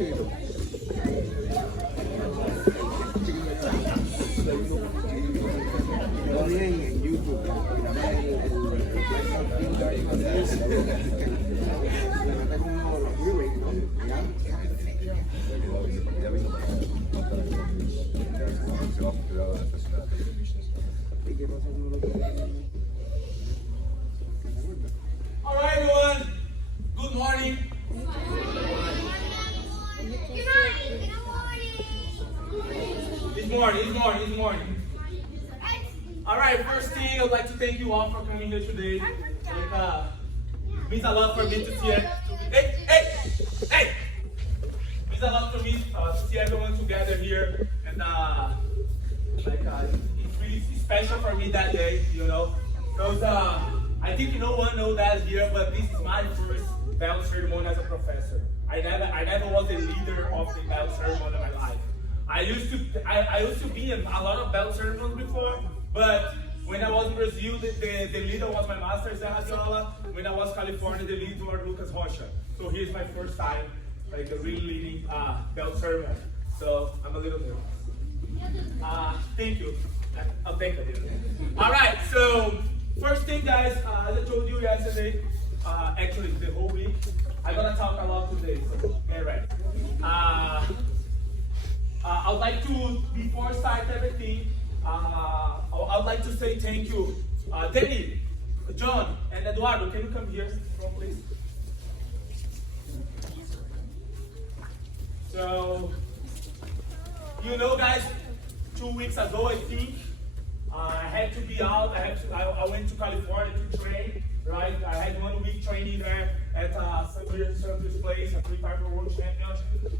en YouTube. All right, everyone. Good morning. It's morning. All right, first thing, I'd like to thank you all for coming here today. It means a lot for me to see it. Hey! Means a lot for me to see everyone together here, and it's really special for me that day, you know. Because I think no one knows that here, but this is my first bell ceremony as a professor. I never was a leader of the bell ceremony in my life. I used to be in a lot of bell ceremonies before, but when I was in Brazil, the leader was my master, Zé Radiola. When I was in California, the leader was Lucas Rocha. So here's my first time, like really leading bell ceremony. So I'm a little nervous. Thank you. I'll thank you. All right, so first thing, guys, as I told you yesterday, actually the whole week, I'm gonna talk a lot today, so get ready. I'd like to, before I start everything, I'd like to say thank you. Danny, John, and Eduardo, can you come here, please? So, you know, guys, 2 weeks ago, I think, I had to be out. I went to California to train, right? I had 1 week training there at Santos place, a 3-part world champion.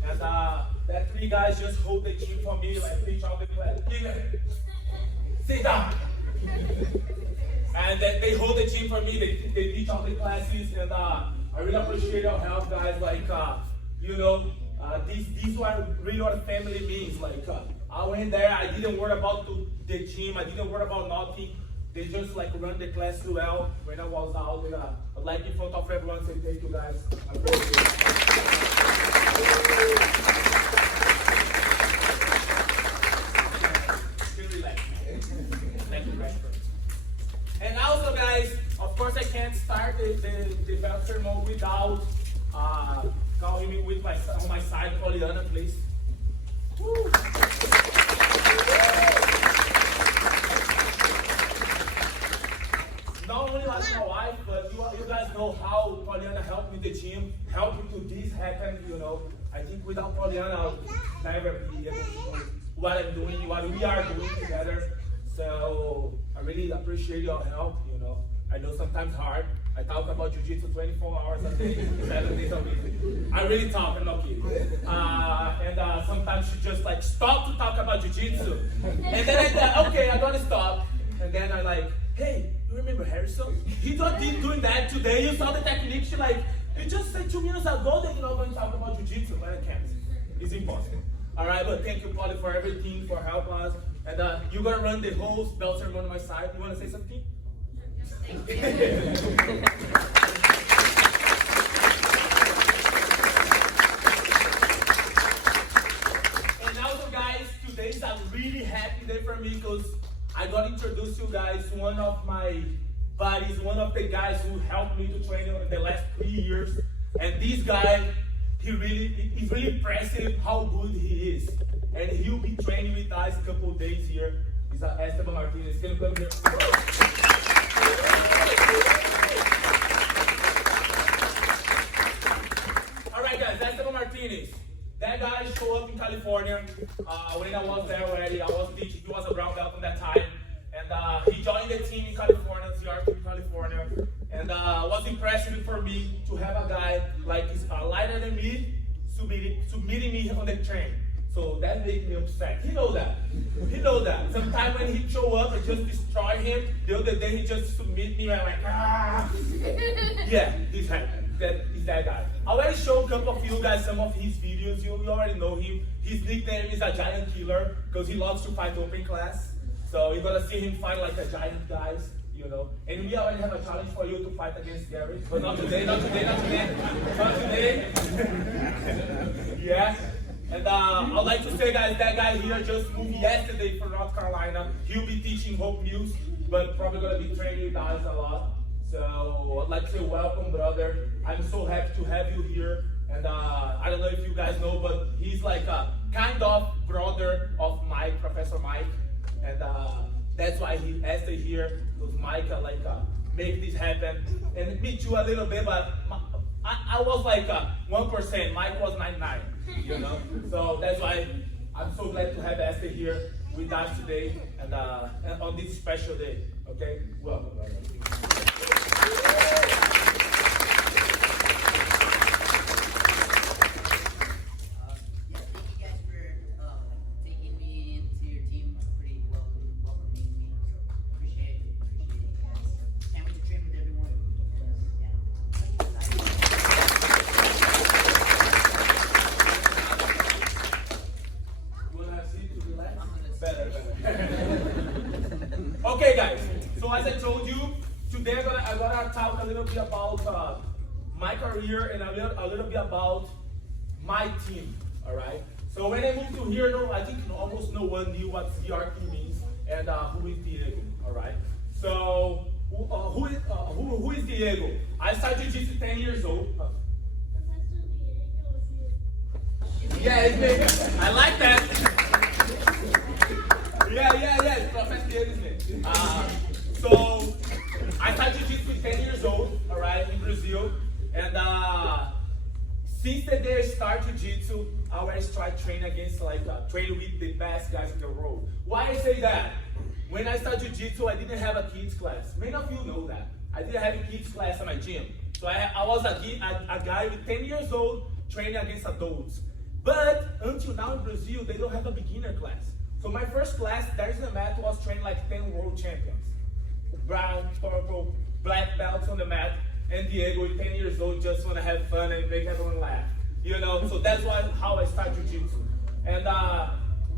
And that 3 guys just hold the team for me, like teach all the class. Sit down. And they hold the team for me. They teach all the classes, and I really appreciate your help, guys. Like you know, these are really what family means. Like I went there, I didn't worry about the team, I didn't worry about nothing. They just like run the class well. When I was out, and I'd like in front of everyone say thank you, guys. I appreciate it. Relax. Thank you, guys. And also, guys, of course, I can't start the bell ceremony without calling me with on my side, Poliana, please. Woo. Not only like my wife, but you guys know how Poliana helped me, the team, helped me to this happen, you know. I think without Poliana, I'll never be able to do what I'm doing, what we are doing together. So I really appreciate your help, you know. I know sometimes hard. I talk about jiu-jitsu 24 hours a day, 7 days a week. I really talk, I'm not kidding. And sometimes she just like, stop to talk about jiu-jitsu. And then I said, okay, I'm gonna stop. And then I'm like, hey, you remember Harrison? He thought he's doing that today. You saw the technique. She like, you just said 2 minutes ago that you're not going to talk about jiu-jitsu. But I can't. It's impossible. All right, but thank you, Polly, for everything, for helping us. And you're going to run the whole bell ceremony on my side. You want to say something? And also, guys, today is a really happy day for me because I got to introduce you guys to one of my buddies, one of the guys who helped me to train in the last 3 years. And this guy, he's really impressive how good he is. And he'll be training with us a couple of days here. He's Esteban Martinez. Can you come here? All right, guys, Esteban Martinez. That guy showed up in California when I was there already. I was teaching. He was a brown belt at that time. And he joined the team in California, CR in California. And it was impressive for me to have a guy like lighter than me submitting me on the train. So that made me upset. He knows that. He knows that. Sometimes when he show up, I just destroy him. The other day he just submit me and I'm like, ah. Yeah, that is that guy. I already showed a couple of you guys some of his videos. You already know him. His nickname is a giant killer because he loves to fight open class. So you're gonna see him fight like a giant, guys. you know. And we already have a challenge for you to fight against Gary, but not today, not today, not today, not today. Yeah. And I'd like to say, guys, that guy here just moved yesterday from North Carolina. He'll be teaching Hope News, but probably gonna be training you guys a lot. So I'd like to say welcome, brother. I'm so happy to have you here. And I don't know if you guys know, but he's like a kind of brother of Mike, Professor Mike. And that's why he asked it here, because Mike make this happen. And me too a little bit, but I was like 1%, Mike was 99, you know? So that's why I'm so glad to have Esther here with us today and on this special day, okay? Welcome, brother. Okay, guys, so as I told you, today I'm gonna talk a little bit about my career and a little bit about my team, all right? So when I moved to here, I think almost no one knew what ZRT means and who is Diego, all right? So who is Diego? I started Jiu-Jitsu 10 years old. Yeah, it's me. I like that. Yeah, Professor Diego is me. So I started Jiu-Jitsu 10 years old, all right, in Brazil. And since the day I started Jiu-Jitsu, I always try training against train with the best guys in the world. Why I say that? When I started Jiu-Jitsu, I didn't have a kids class. Many of you know that. I didn't have a kids class at my gym. So I was a guy with 10 years old training against adults. But until now in Brazil, they don't have a beginner class. So my first class, there is a mat, was training like 10 world champions. Brown, purple, black belts on the mat. And Diego, 10 years old, just want to have fun and make everyone laugh. You know, so that's how I started Jiu-Jitsu. And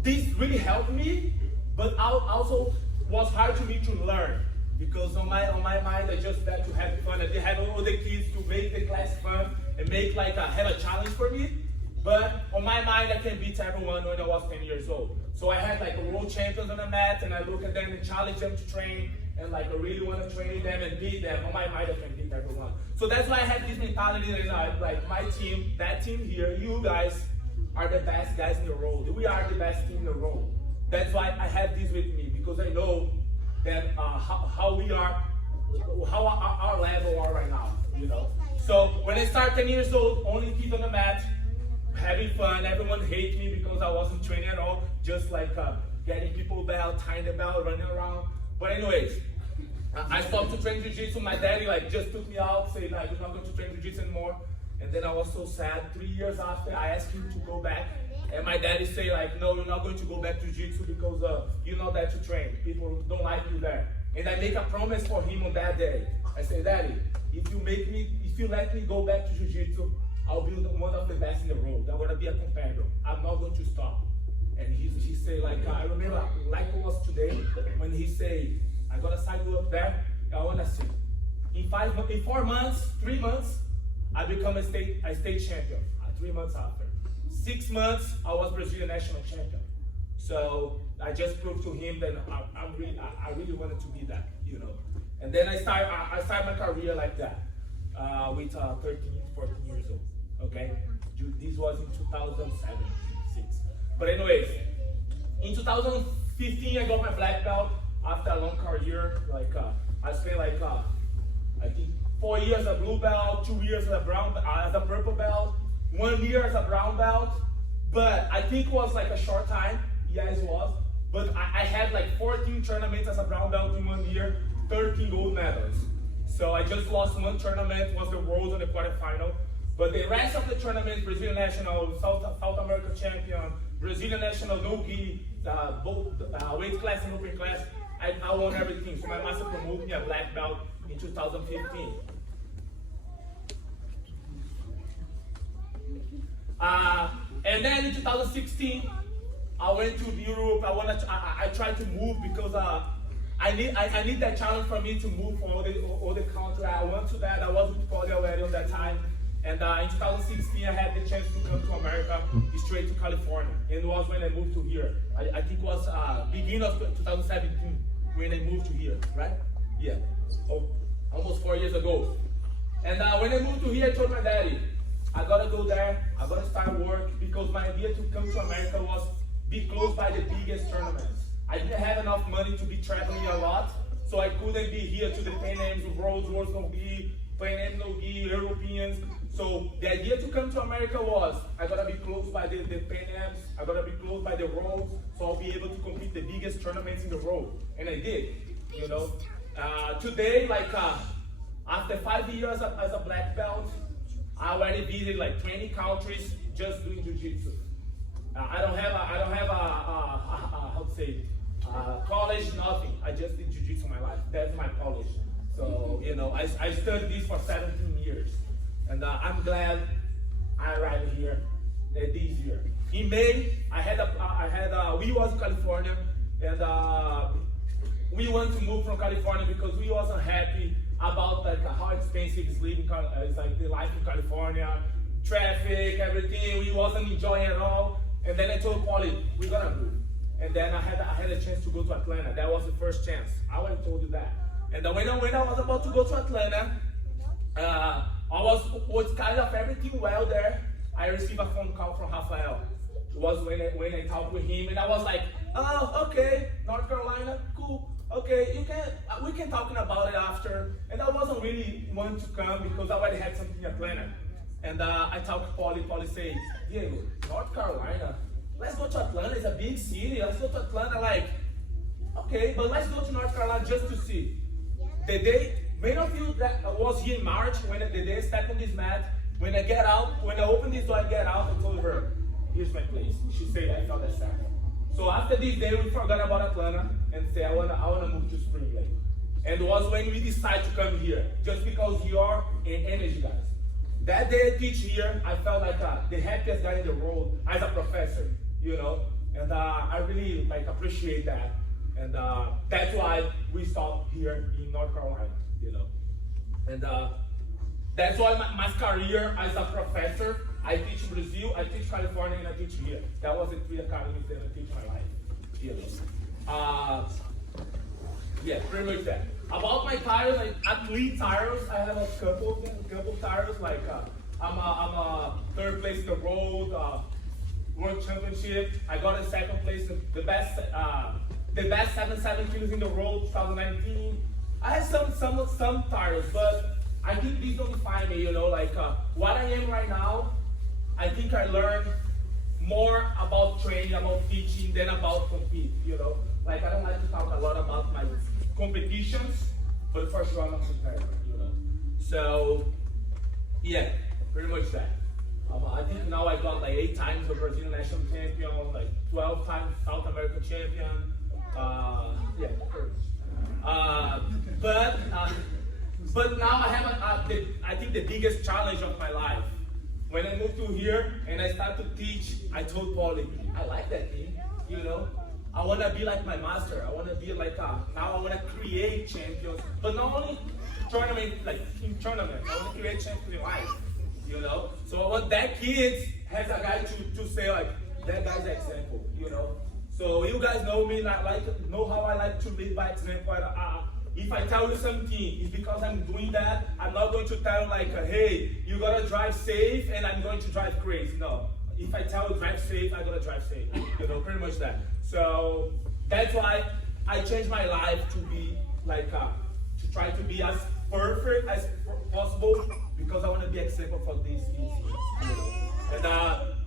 this really helped me, but also was hard to me to learn. Because on my mind, I just had to have fun. I didn't have all the kids to make the class fun and make have a challenge for me. But on my mind, I can beat everyone when I was 10 years old. So I had world champions on the mat, and I look at them and challenge them to train, and I really want to train them and beat them. On my mind, I can beat everyone. So that's why I have this mentality that my team, that team here, you guys are the best guys in the world. We are the best team in the world. That's why I have this with me, because I know that how we are, how our level are right now, you know. So when I started 10 years old, only kids on the mat, having fun. Everyone hates me because I wasn't training at all, just getting people belt, tying the belt, running around. But anyways, I stopped to train Jiu-Jitsu. My daddy just took me out, said you're not going to train Jiu-Jitsu anymore. And then I was so sad. 3 years after, I asked him to go back. And my daddy said no, you're not going to go back to Jiu-Jitsu because you're not there to train. People don't like you there. And I make a promise for him on that day. I say, Daddy, if you let me go back to Jiu-Jitsu, I'll be one of the best in the world. I'm gonna be a competitor. I'm not going to stop. And he say I remember like it was today when he say, I'm gonna sign you up there. I wanna see. In 4 months, 3 months, I become a state champion. 3 months after. 6 months, I was Brazilian national champion. So I just proved to him that I really wanted to be that, you know. And then I started my career like that with 13, 14 years old. Okay, this was in 2007, 6. But anyways, in 2015 I got my black belt after a long career. I spent I think 4 years as a blue belt, 2 years as a purple belt, 1 year as a brown belt. But I think it was a short time. Yes, it was. But I had 14 tournaments as a brown belt in 1 year, 13 gold medals. So I just lost one tournament, was the Worlds on the quarterfinal. But the rest of the tournaments, Brazilian National, South America Champion, Brazilian National, no gi, both weight class and open class, I won everything. So my master promoted me a black belt in 2015. And then in 2016, I went to Europe. I tried to move because I need that challenge for me to move from all the country. I went to that. I was with Poly already on that time. And in 2016, I had the chance to come to America, straight to California. And it was when I moved to here. I think it was beginning of 2017 when I moved to here, right? Yeah, almost 4 years ago. And when I moved to here, I told my daddy, I gotta go there, I gotta start work, because my idea to come to America was be close by the biggest tournaments. I didn't have enough money to be traveling a lot, so I couldn't be here to the Pan Ams, World Wars no gi, Pan Am no gi, Europeans. So the idea to come to America was, I gotta be close by the Pan Ams, I gotta be close by the roads, so I'll be able to compete the biggest tournaments in the world. And I did, you know. Today, after 5 years as a black belt, I already visited like 20 countries just doing jiu-jitsu. I don't have how to say, college, nothing. I just did jiu-jitsu my life. That's my college. So, you know, I studied this for 17 years. And I'm glad I arrived here this year. In May, we was in California, and we want to move from California because we wasn't happy about how expensive is living, it's like the life in California, traffic, everything. We wasn't enjoying it at all. And then I told Paulie, we gotta move. And then I had a chance to go to Atlanta. That was the first chance. I already told you that. And when I was about to go to Atlanta, I was kind of everything well there. I received a phone call from Rafael. It was when I talked with him, and I was like, oh, okay, North Carolina, cool. Okay, we can talk about it after. And I wasn't really wanting to come because I already had something in Atlanta. And I talked to Paulie. Paulie said, Diego, North Carolina, let's go to Atlanta. It's a big city. Let's go to Atlanta. Like, okay, but let's go to North Carolina just to see. The day, many of you that was here in March, when the day I stepped on this mat, when I opened this door and get out, I told her, here's my place. She said, I felt that second. So after this day, we forgot about Atlanta and said, I wanna move to Spring Lake. And it was when we decided to come here, just because you're an energy guys. That day I teach here, I felt like the happiest guy in the world as a professor, you know? And I really appreciate that. And that's why we stopped here in North Carolina, you know? And that's why my career as a professor, I teach in Brazil, I teach California, and I teach here. That was the 3 academies that I teach my life, you know? Yeah, pretty much that. About my titles, athlete titles, I have a couple titles. I'm a third place in the world, world championship. I got a second place, the best 77 kilos in the world, 2019. I have some titles, but I think these don't define me. You know, what I am right now. I think I learned more about training, about teaching, than about compete. You know, I don't like to talk a lot about my competitions, but for sure I'm a competitor, you know. So, yeah, pretty much that. I think now I got 8 times the Brazilian national champion, 12 times South American champion. Yeah, but now I have I think the biggest challenge of my life. When I moved to here and I started to teach, I told Paulie, I like that thing, you know. I want to be like my master. I want to be now I want to create champions, but not only tournament, in tournaments. I want to create champions in life, you know. So I want that kid has a guy to say that guy's example, you know. So you guys know me, know how I like to lead by example. If I tell you something, it's because I'm doing that. I'm not going to tell hey, you gotta drive safe, and I'm going to drive crazy. No. If I tell you drive safe, I gotta drive safe. You know, pretty much that. So that's why I changed my life to be to try to be as perfect as possible, because I want to be example for these kids. And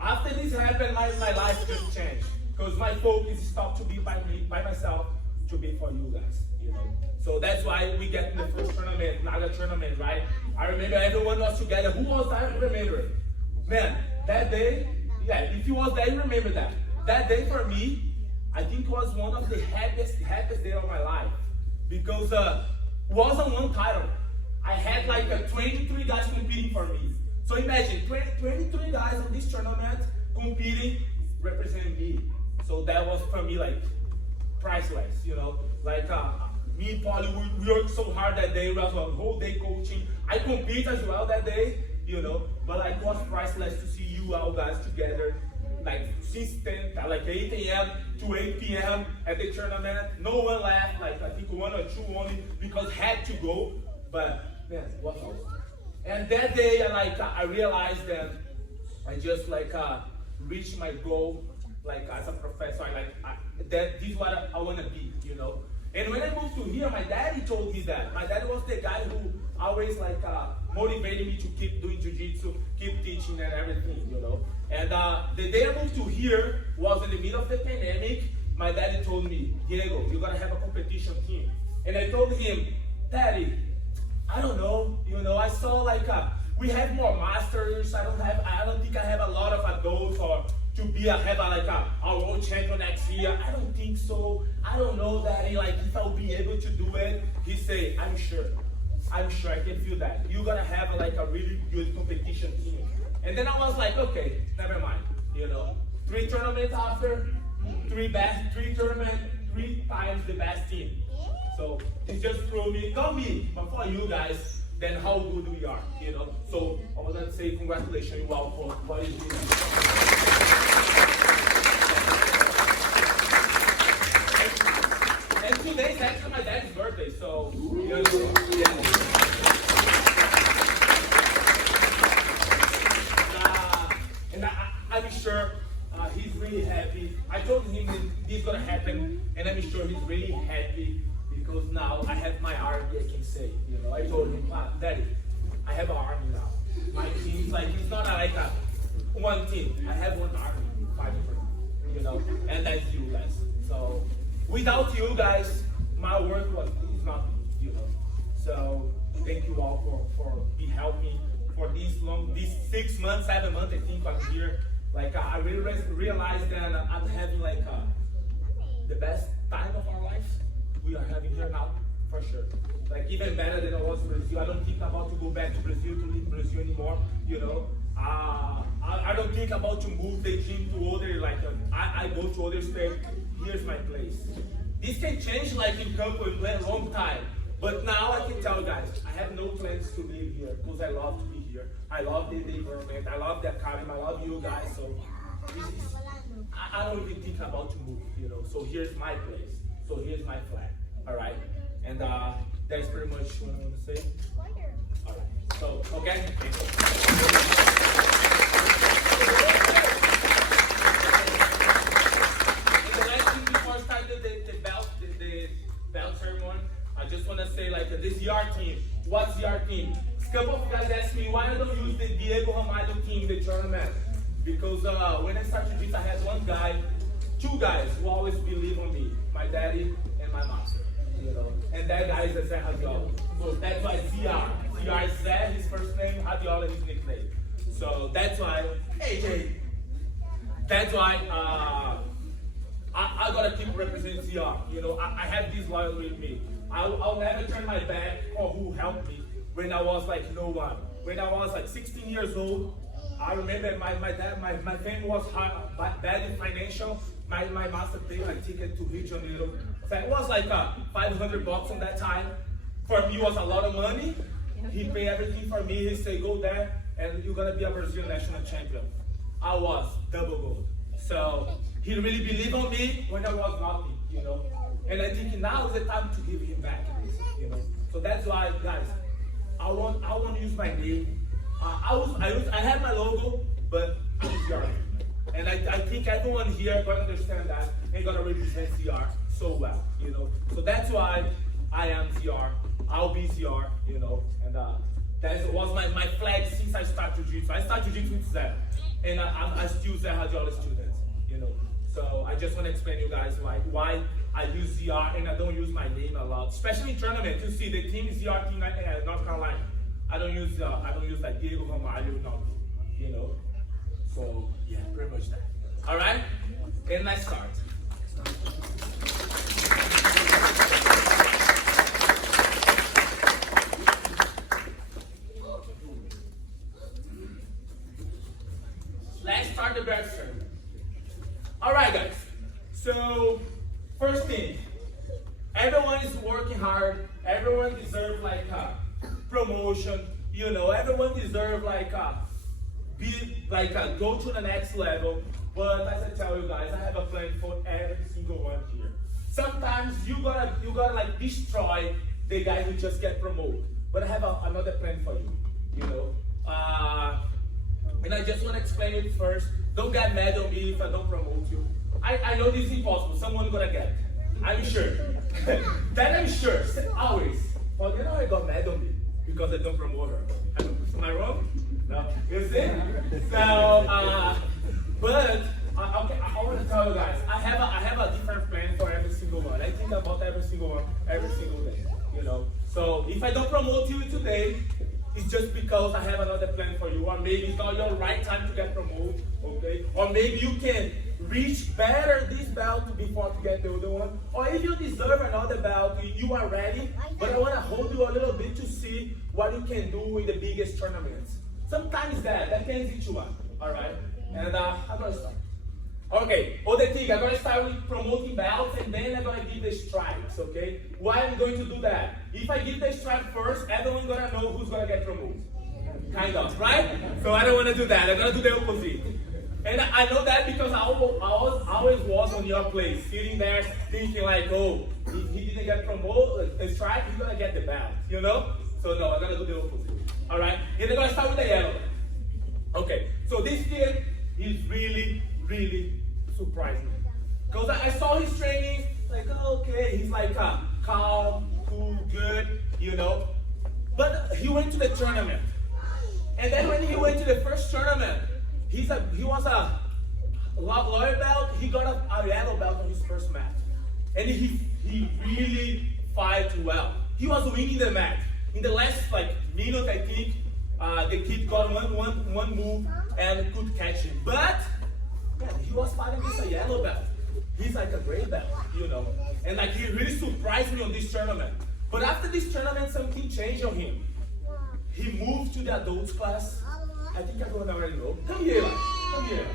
after this happened, my life just changed, because my focus stopped to be by myself, to be for you guys. You know. So that's why we get in the first tournament, Naga tournament, right? I remember everyone was together. Who was that? I remember. Man, that day, yeah, if you was there, you remember that. That day for me, I think was one of the happiest days of my life, because it wasn't one title. I had 23 guys competing for me. So imagine 23 guys on this tournament competing, representing me. So that was for me priceless, you know. Me, Paulie, we worked so hard that day. We was a whole day coaching. I compete as well that day, but like, it was priceless to see you all guys together, like since 8 a.m. to 8 p.m. at the tournament. No one left, like I think one or two only because had to go, but man, it was awesome. And that day, I realized that I just reached my goal, like as a professor. That this is what I want to be, And when I moved to here, my daddy told me that. My daddy was the guy who always motivated me to keep doing jiu-jitsu, keep teaching and everything, And the day I moved to here was in the middle of the pandemic. My daddy told me, Diego, you gotta have a competition team. And I told him, Daddy, I don't know, I saw we have more masters. I don't think I have a lot of adults or to have a world champion next year. I don't think so. I don't know, Daddy, if I'll be able to do it. He said, I'm sure I can feel that. You're gonna have a really good competition team. And then I was like, okay, never mind. 3 tournaments after, 3 tournaments, 3 times the best team. So it's just for me, not me, but for you guys, then how good we are, So I was gonna say congratulations you all for what is doing. And today is actually my dad's birthday, so and I'm sure he's really happy. I told him that this is gonna happen, and I'm sure he's really happy because now I have my army, I can say. I told him, Daddy, I have an army now. My team is it's not a one team. I have one army fighting for me, and that's you guys. So without you guys, my work is nothing, So thank you all for helping for these 6 months, 7 months. I think I'm here. I really realized that I'm having the best time of our lives. We are having here now, for sure. Even better than I was in Brazil. I don't think about to go back to Brazil, to leave Brazil anymore, I don't think about to move the gym to other, I go to other state. Here's my place. This can change in Campo in a long time. But now I can tell you guys, I have no plans to live here because I love to be here. I love the environment, I love the academy, I love you guys. So I don't even think about to move, So here's my place. So here's my flag. All right, and that's pretty much what I want to say. All right, so okay. And the last thing before I start the belt ceremony, I just want to say this ZR team. What's ZR team? A couple of guys asked me why I don't use the Diego Ramalho team in the tournament because when I started this, I had 2 guys who always believe on me, my daddy and my master. And that guy is Zé Radiola. So that's why ZR. ZR is Zé, his first name, Radiola, his nickname. So that's why, AJ, that's why I gotta keep representing ZR. I have this loyalty with me. I'll never turn my back on who helped me when I was no one. When I was 16 years old, I remember my dad, my family was bad in financial. My master paid my ticket to Rio de Janeiro. So it was $500 on that time. For me, it was a lot of money. He paid everything for me. He said, go there and you're gonna be a Brazilian national champion. I was double gold. So he really believed on me when I was nothing, And I think now is the time to give him back, So that's why, guys, I want to use my name. I have my logo, but I'm ZR. And I think everyone here gonna understand that and gonna represent ZR so well, So that's why I am ZR. I'll be ZR, And that was my flag since I started Jiu-Jitsu. I started Jiu-Jitsu with Zé, and I still Zé Radiola student, So I just want to explain you guys why I use ZR and I don't use my name a lot, especially in tournament. You see the team ZR team North Carolina. I don't use Diego Ramalho, So yeah, pretty much that. All right, and let's start. Let's start the belt ceremony. All right, guys. So first thing, everyone is working hard everyone deserves like a promotion. You know, everyone deserves like a go to the next level. But as I tell you guys, I have a plan for every single one here. Sometimes you gotta like destroy the guy who just get promoted. But I have another plan for you. You know, and I just want to explain it first. Don't get mad on me if I don't promote you. I know this is impossible. Someone gonna get it. I'm sure. That I'm sure. Always. But you know I got mad on me because I don't promote her. Am I wrong? No. You see? So, but okay, I want to tell you guys. I have a different plan for every single one. I think about every single one every single day. You know. So if I don't promote you today, it's just because I have another plan for you, or maybe it's not your right time to get promoted, okay? Or maybe you can reach better this belt before to get the other one. Or if you deserve another belt, you are ready, but I want to hold you a little bit to see what you can do in the biggest tournaments. Sometimes that depends each one, all right? And I'm going to start. Okay, other thing, I'm going to start with promoting belts and then I'm going to give the stripes, okay? Why I'm going to do that? If I give the stripe first, everyone's going to know who's going to get promoted. Kind of, right? So I don't want to do that. I'm going to do the opposite. And I know that because I always was on your place, sitting there thinking like, oh, if he didn't get promoted, a stripe, he's going to get the belt, you know? So no, I'm going to do the opposite. All right? And I'm going to start with the yellow. Okay, so this kid is really surprised me. Because I saw his training, like, oh, okay, he's like calm, cool, good, you know. But he went to the tournament. And then when he went to the first tournament, he was a lower belt, he got a yellow belt on his first match. And he really fought well. He was winning the match. In the last minute, I think, the kid got one move and could catch him. But yeah, he was fighting with a yellow belt. He's like a gray belt, you know. And like he really surprised me on this tournament. But after this tournament, something changed on him. He moved to the adults class. I think everyone already know. Come here, come here.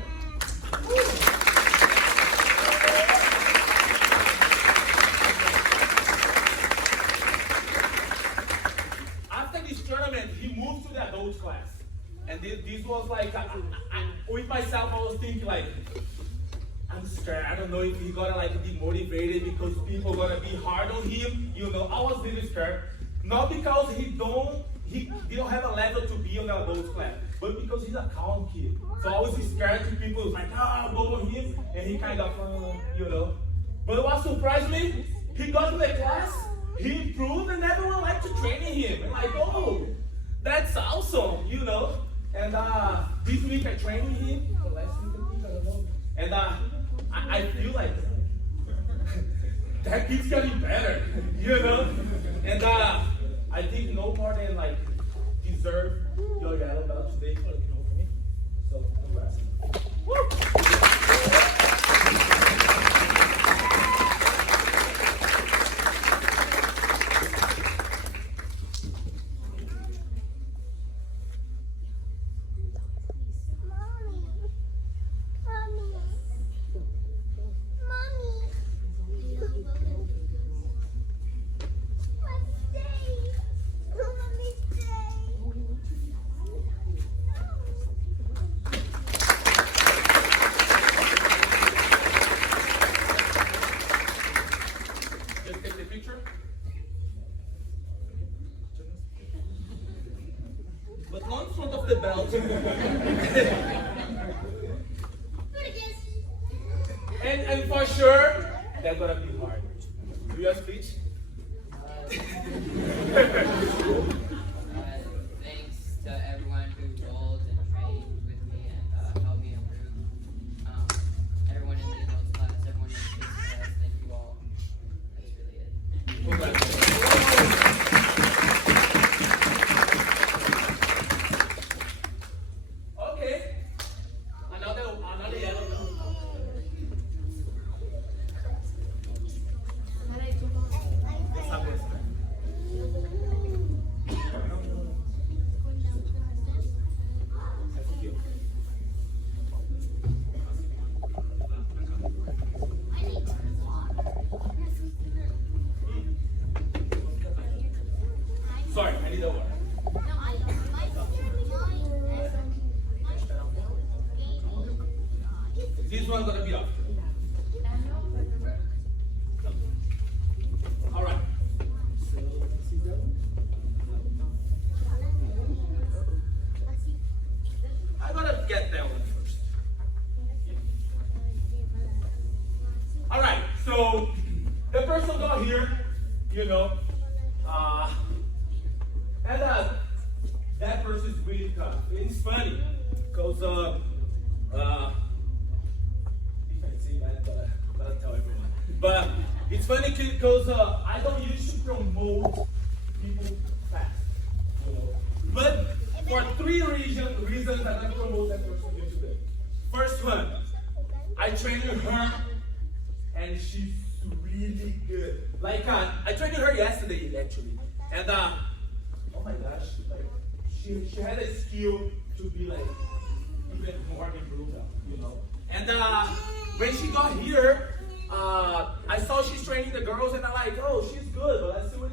After this tournament, he moved to the adults class. And this was like, with myself, I was thinking like, I'm scared. I don't know if he's gonna like be motivated because people gonna be hard on him. You know, I was really scared. Not because he don't have a level to be on the adults class, but because he's a calm kid. So I was scared to people like, I'll go on him, and he kind of, you know. But what surprised me, he got to the class, he improved, and everyone liked to train him. And like, oh, that's awesome, you know. And this week I trained him. The last week I don't know. And I feel like that kid's getting better, you know. And I think no more than like deserve your yellow belt today for looking over me. So congrats. But not in front of the belt. and for sure, they're gonna be hard. Do you have speech? Thanks to everyone who rolled and trained with me and helped me improve. Everyone in the adults class, everyone in the kids class, thank you all. That's really it. Okay. Another yellow belt. Esa vez. need a word. This one's gonna be off. All right. I gotta get that one first. All right. So the first one got here, you know, and that person is really tough. It's funny because if I say that, but I'll tell everyone. But it's funny because I don't usually promote people fast, you know. But for three reasons I don't promote that person here today. First one, I trained her, and she's really good. Like I trained her yesterday actually, and oh my gosh, like she had a skill to be like even more improved, you know. And when she got here, I saw she's training the girls, and I'm like, oh, she's good, but let's see what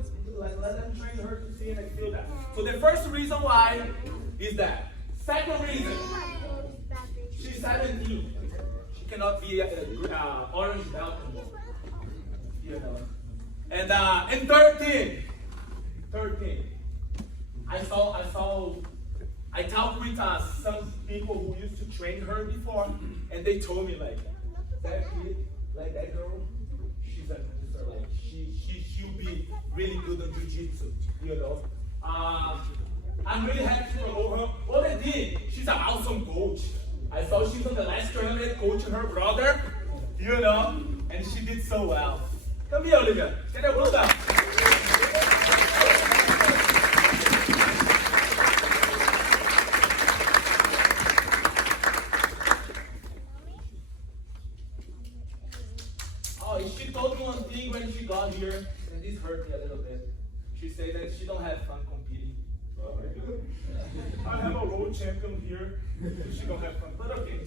let them train her to see and I feel that. So the first reason why is that. Second reason, she's 17. She cannot be an orange belt anymore. You know. And third thing, I talked with some people who used to train her before, and they told me like that kid, like that girl, she's a producer, like she'll be really good at jiu-jitsu, you know. I'm really happy to promote her. What I did, she's an awesome coach. I saw she's on the last tournament coaching her brother, you know, and she did so well. Come here, Olivia. Get a hold up. Oh, she told me one thing when she got here, and this hurt me a little bit. She said that she don't have fun competing. I have a world champion here, so she don't have fun. But okay,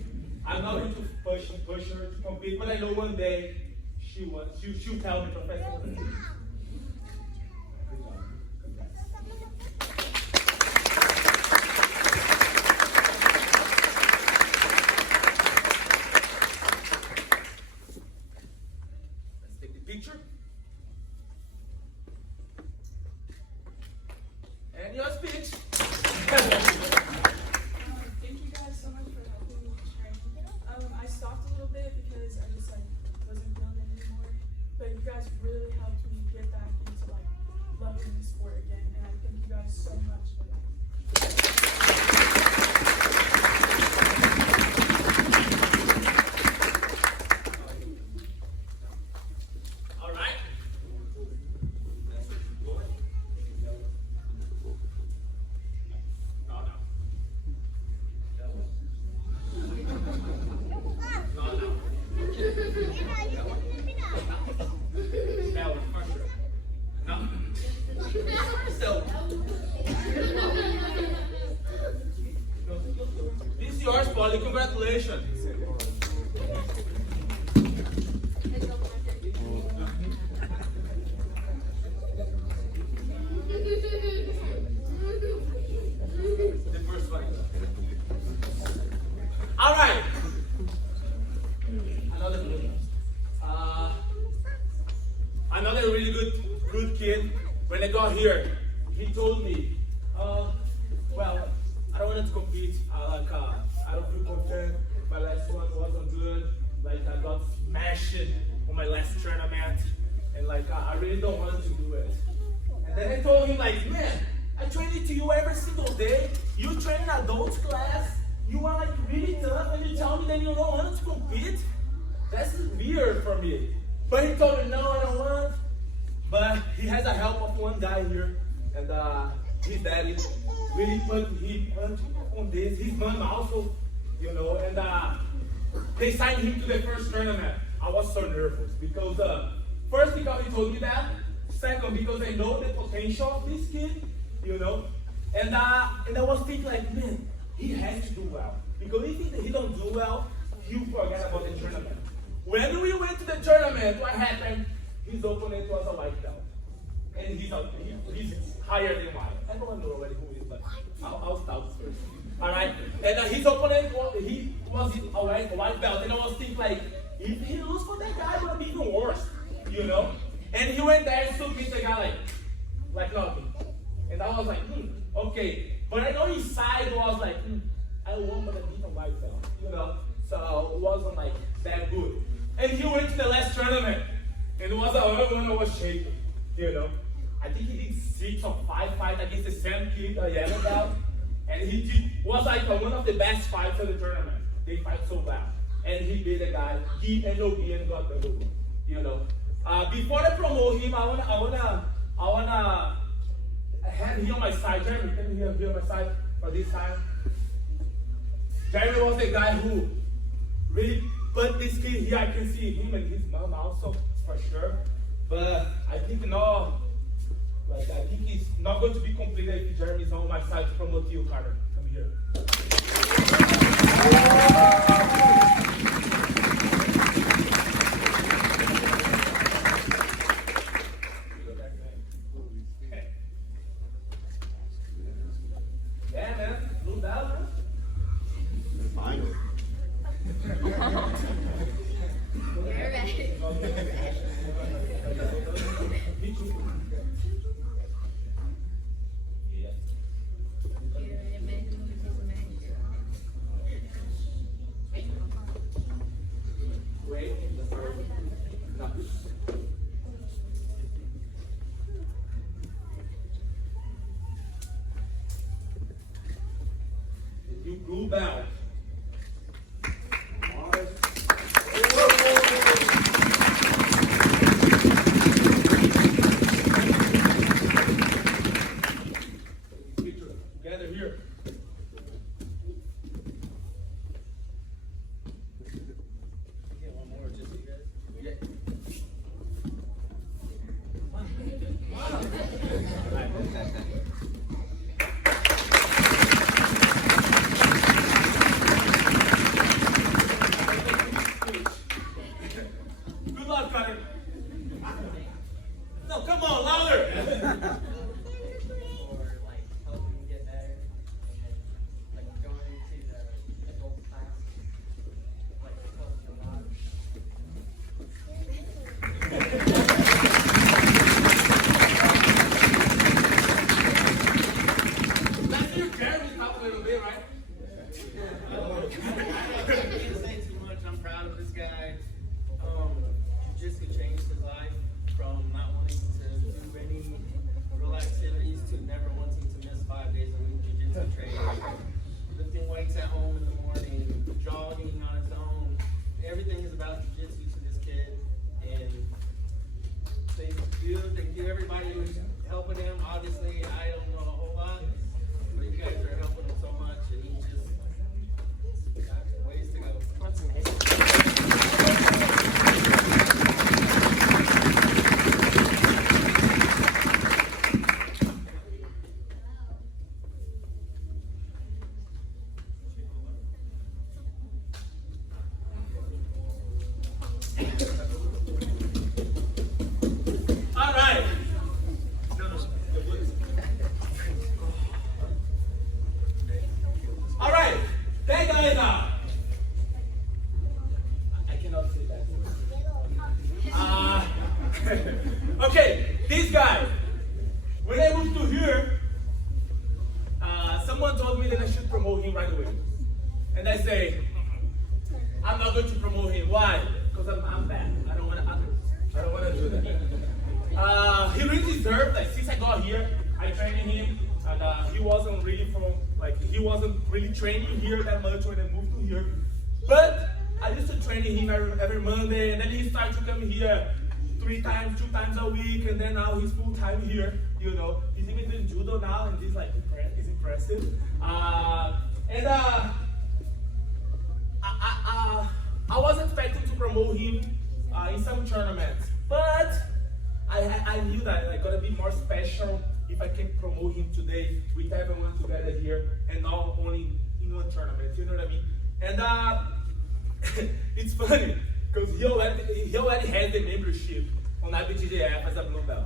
I'm not going to push her to compete, but I know one day she'll tell me professionally. Good job. Let's take the picture. And your speech. Thank you guys so much for helping me train. I stopped a little bit because I just wasn't feeling it anymore. But you guys really helped me get back into loving the sport again, and I thank you guys so much for that. All right. This is yours, Polly. Congratulations. The first one. All right. Another good one. Another really good kid. When I got here, he told me, well, I don't want to compete. I don't feel content. My last one wasn't good. Like I got smashed on my last tournament, and I really don't want to do it. And then I told him man, I train it to you every single day. You train in adult class. You are really tough, and you tell me that you don't want to compete. That's weird for me. But he told me no, I don't want. But he has the help of one guy here, and his daddy really put on this. His mom also, you know, and they signed him to the first tournament. I was so nervous because first because he told me that. Second because I know the potential of this kid, you know, and I was thinking man, he has to do well because if he don't do well, he'll forget about the tournament. When we went to the tournament, what happened? His opponent was a white belt, and he's higher than white. And everyone knows already who he is, but I'll start first. All right, and his opponent he was already a white belt, and I was thinking like, if he lose for that guy, it would be even worse, you know. And he went there and still beat the guy like nothing. And I was like, okay. But I know inside was like, I won, but I beat a white belt, you know. So it wasn't like that good. And he went to the last tournament, and it was the only one I was shaking, you know. I think he did 6 or 5 fights against the same kid, a yellow belt. And was like one of the best fights of the tournament. They fight so well. And he beat the guy, he and OB and got the goal, you know. Before I promote him, I wanna have him on my side. Jeremy, can you be on my side for this time? Jeremy was the guy who really put this kid here. I can see him and his mom also, for sure. But I think I think it's not going to be completed if Jeremy is on my side to promote you, Carter. Come here. Yeah, man. Blue belt, man. Finally. You're ready. Me too. Wait. No. You blue belt. Together here. Get one more just so you guys. Yeah. Good luck, Carter. No, come on, louder. For like helping me get better and like going to the adult class like helped a lot. Let's hear Jeremy talk a little bit, right? I can't say too much. I'm proud of this guy. Jiu-jitsu changed his life from not wanting to do any real activities to never wanting to miss 5 days a week jiu-jitsu training. Lifting weights at home in the morning, jogging on his own. Everything is about jiu-jitsu to this kid. And thank you everybody who's helping him. Obviously, I don't know a whole lot, but you guys are helping him so much, and he just got ways to go. That's amazing. All right. All right. Thank you, Elena. I cannot say that. Okay, this guy. When I moved to here, someone told me that I should promote him right away. And I say, I'm not going to promote him. Why? Because I'm bad. I don't want to do that. He really deserved, like, since I got here, I trained him, and he wasn't really training here that much when I moved to here. But I used to train him every Monday, and then he started to come here 2 times a week, and then now he's full time here. You know, he's even doing judo now, and he's like it's impressive. I was expecting to promote him in some tournaments, but I knew that I gotta be more special if I can promote him today with everyone together here and not only in one tournament. You know what I mean? And it's funny because he already has the membership on IBJJF as a blue belt.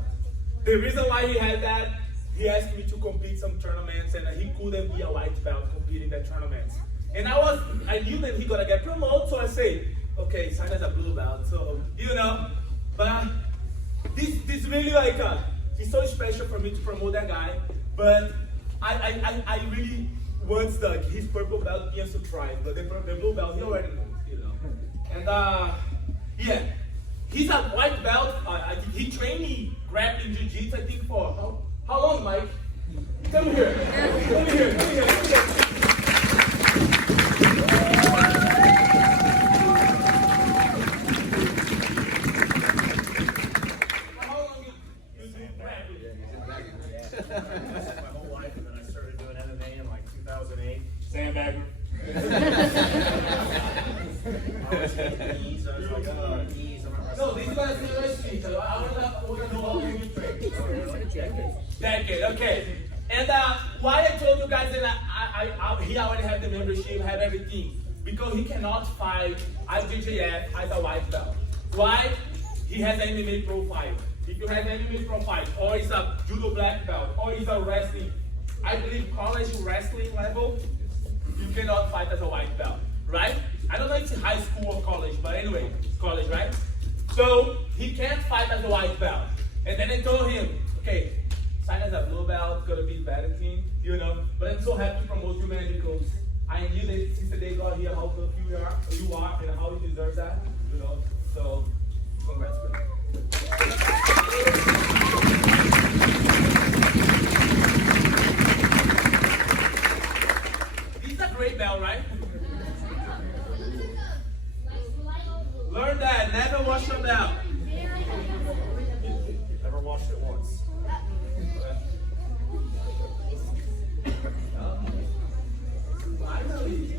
The reason why he had that he asked me to compete some tournaments, and he couldn't be a white belt competing that tournaments. And I knew that he gonna get promoted, so I say, okay, sign as a blue belt. So but this really like he's so special for me to promote that guy. But I really want his purple belt being surprised, but the blue belt he already knows, And yeah, he's a white belt. I think he trained me grappling jiu-jitsu. I think for how long, Mike? Come here. Come here. My whole life, and then I started doing MMA in like 2008. Sandbagger. I was hitting knees. I was like, oh, knees. I'm not No, wrestling. these guys are very sweet. I want to know how long you train. Decade, okay. And why I told you guys that he already have the membership, have everything. Because he cannot fight IJJF as a white belt. Why? He has an MMA profile. If you have an MMA profile, or is a judo black belt, or is a wrestling, I believe college wrestling level, you cannot fight as a white belt, right? I don't know if it's high school or college, but anyway, it's college, right? So he can't fight as a white belt. And then I told him, okay, sign as a blue belt, it's gonna be better team, But I'm so happy to promote you, man, because I knew that since the day got here how good you are and how you deserve that, So congrats, bro. This is a great belt, right? Learn that, never wash your belt. Never washed it once. Finally.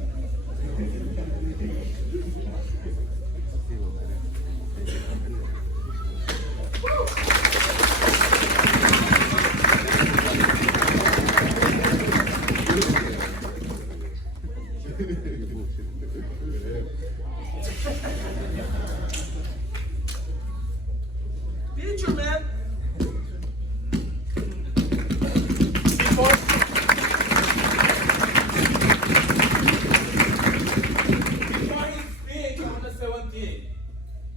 Future, man. Before he's big, I want to say one thing.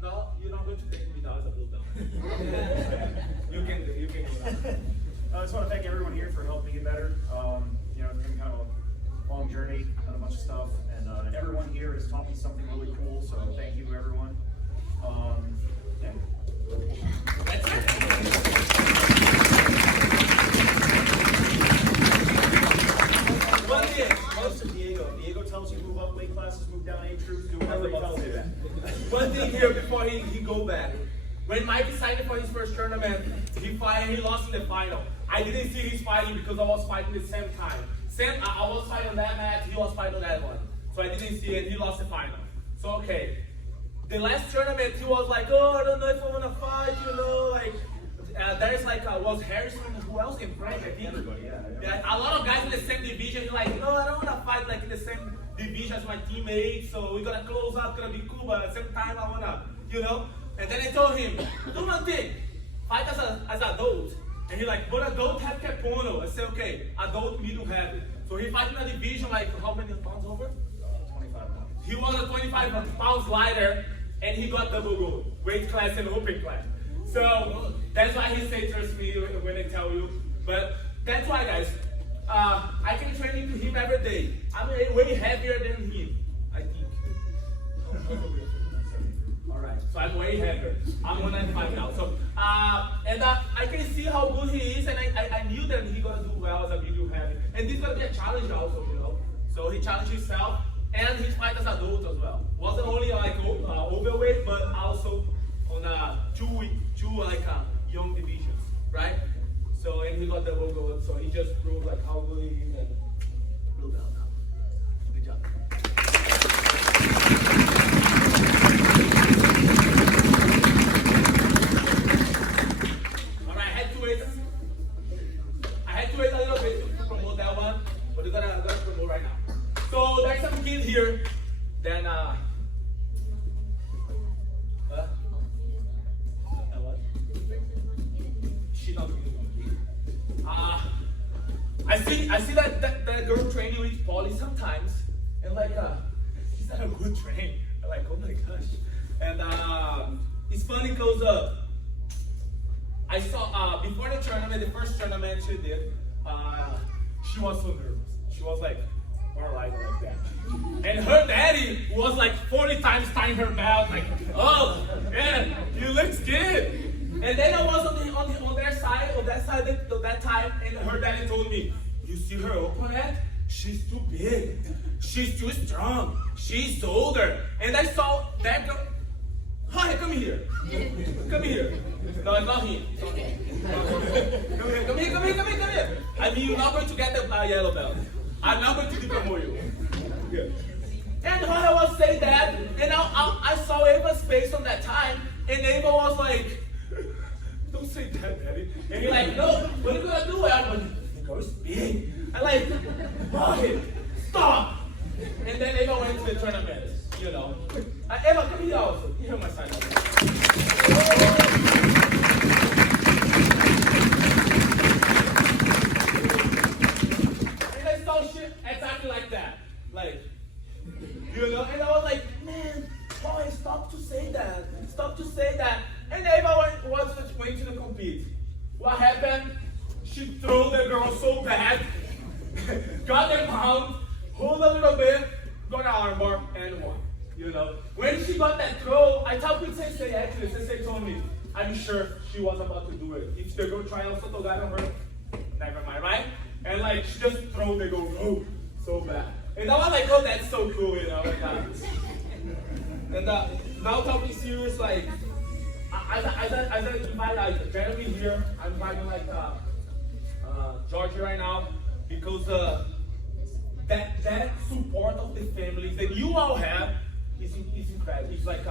No, you're not going to take me down as a blue belt. You can do that. I just want to thank everyone here for helping me get better. It's been kind of a long journey, done a bunch of stuff, and everyone here has taught me something really cool. So thank you, everyone. Yeah. That's it. One thing. Close to Diego. Diego tells you move up weight classes, move down age groups, do whatever he tells you. One thing here before he go back. When Mike decided for his first tournament, he lost in the final. I didn't see his fighting because I was fighting the same time. I was fighting on that match, he was fighting on that one. So I didn't see it, he lost the final. So okay. The last tournament, he was like, oh, I don't know if I want to fight, there's was Harrison, who else in Frank, I think? Everybody, yeah. Yeah, a lot of guys in the same division, you're like, no, I don't want to fight like in the same division as my teammates, so we're going to close up, it's going to be cool, but at the same time, I want to, And then I told him, do one thing, fight as adult. And he's like, but adult have Capono. I said, okay, adult medium heavy. So he fight in a division like, how many pounds over? 25 pounds. He was a 25 pounds lighter, and he got double gold, weight class and open class. So that's why he said trust me when I tell you. But that's why, guys, I can train into him every day. I'm way heavier than him, I think. Alright, so I'm way heavier. I'm 195 now. So and I can see how good he is, and I knew that he's gonna do well as a medium heavy. And this is gonna be a challenge also, So he challenged himself, and he fight as adult as well. Wasn't only like overweight, but also on two young divisions, right? So and he got the logo, so he just proved like how good he is and blue belt now. Good job. Alright, I had to wait a little bit to promote that one, but we're gonna promote right now. So there's some kids here. Then what? She not I see that girl training with Polly sometimes, and like she's not a good train. I'm like, oh my gosh. And it's funny because I saw before the tournament, the first tournament she did, she was so nervous. She was like paralyzed like that. And her daddy was like 40 times tying her belt, like, oh man, you look good. And then I was on their side, on that side at that time, and her daddy told me, you see her opponent? She's too big. She's too strong. She's older. And I saw that girl. Hi, come here. Come here. No, it's not him. It's not him. Come here. I mean, you're not going to get the yellow belt. I'm not going to depromote you. Good. And when I was saying that, and I saw Ava's face on that time, and Ava was like, don't say that, Daddy. And you're like, no, what are you going to do? I'm like, the girl's big. I'm like, Rohit, stop. And then Ava went to the tournament, you know. Ava, come here also. Here on my side. And I saw shit exactly like that. Like, you know, and I was like, man, boy, stop to say that. Stop to say that. And Ava was just waiting to compete. What happened? She threw the girl so bad, got the pound, hold a little bit, got an armbar, and won. You know, when she got that throw, I talked with Sensei actually. Sensei told me, I'm sure she was about to do it. If the girl tried out Sotogai on her, never mind, right? And like, she just threw the girl, oh, so bad. And I was like, oh, that's so cool, you know, like that. And now talking serious, like, as I invite like Jeremy here, I'm inviting like Georgia right now, because that support of the families that you all have is incredible. It's like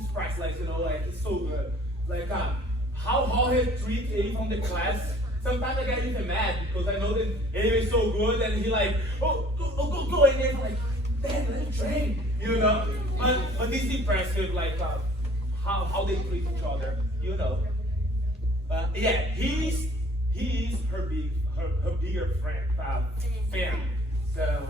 it's priceless, you know, like it's so good. Like how Jorge treats Ava from the class. Sometimes I get even mad because I know that Ava is so good, and he like, oh, go, and Ava like, damn, let him train, you know. But it's impressive, like how they treat each other, you know. Yeah, he is her bigger friend, fan. So,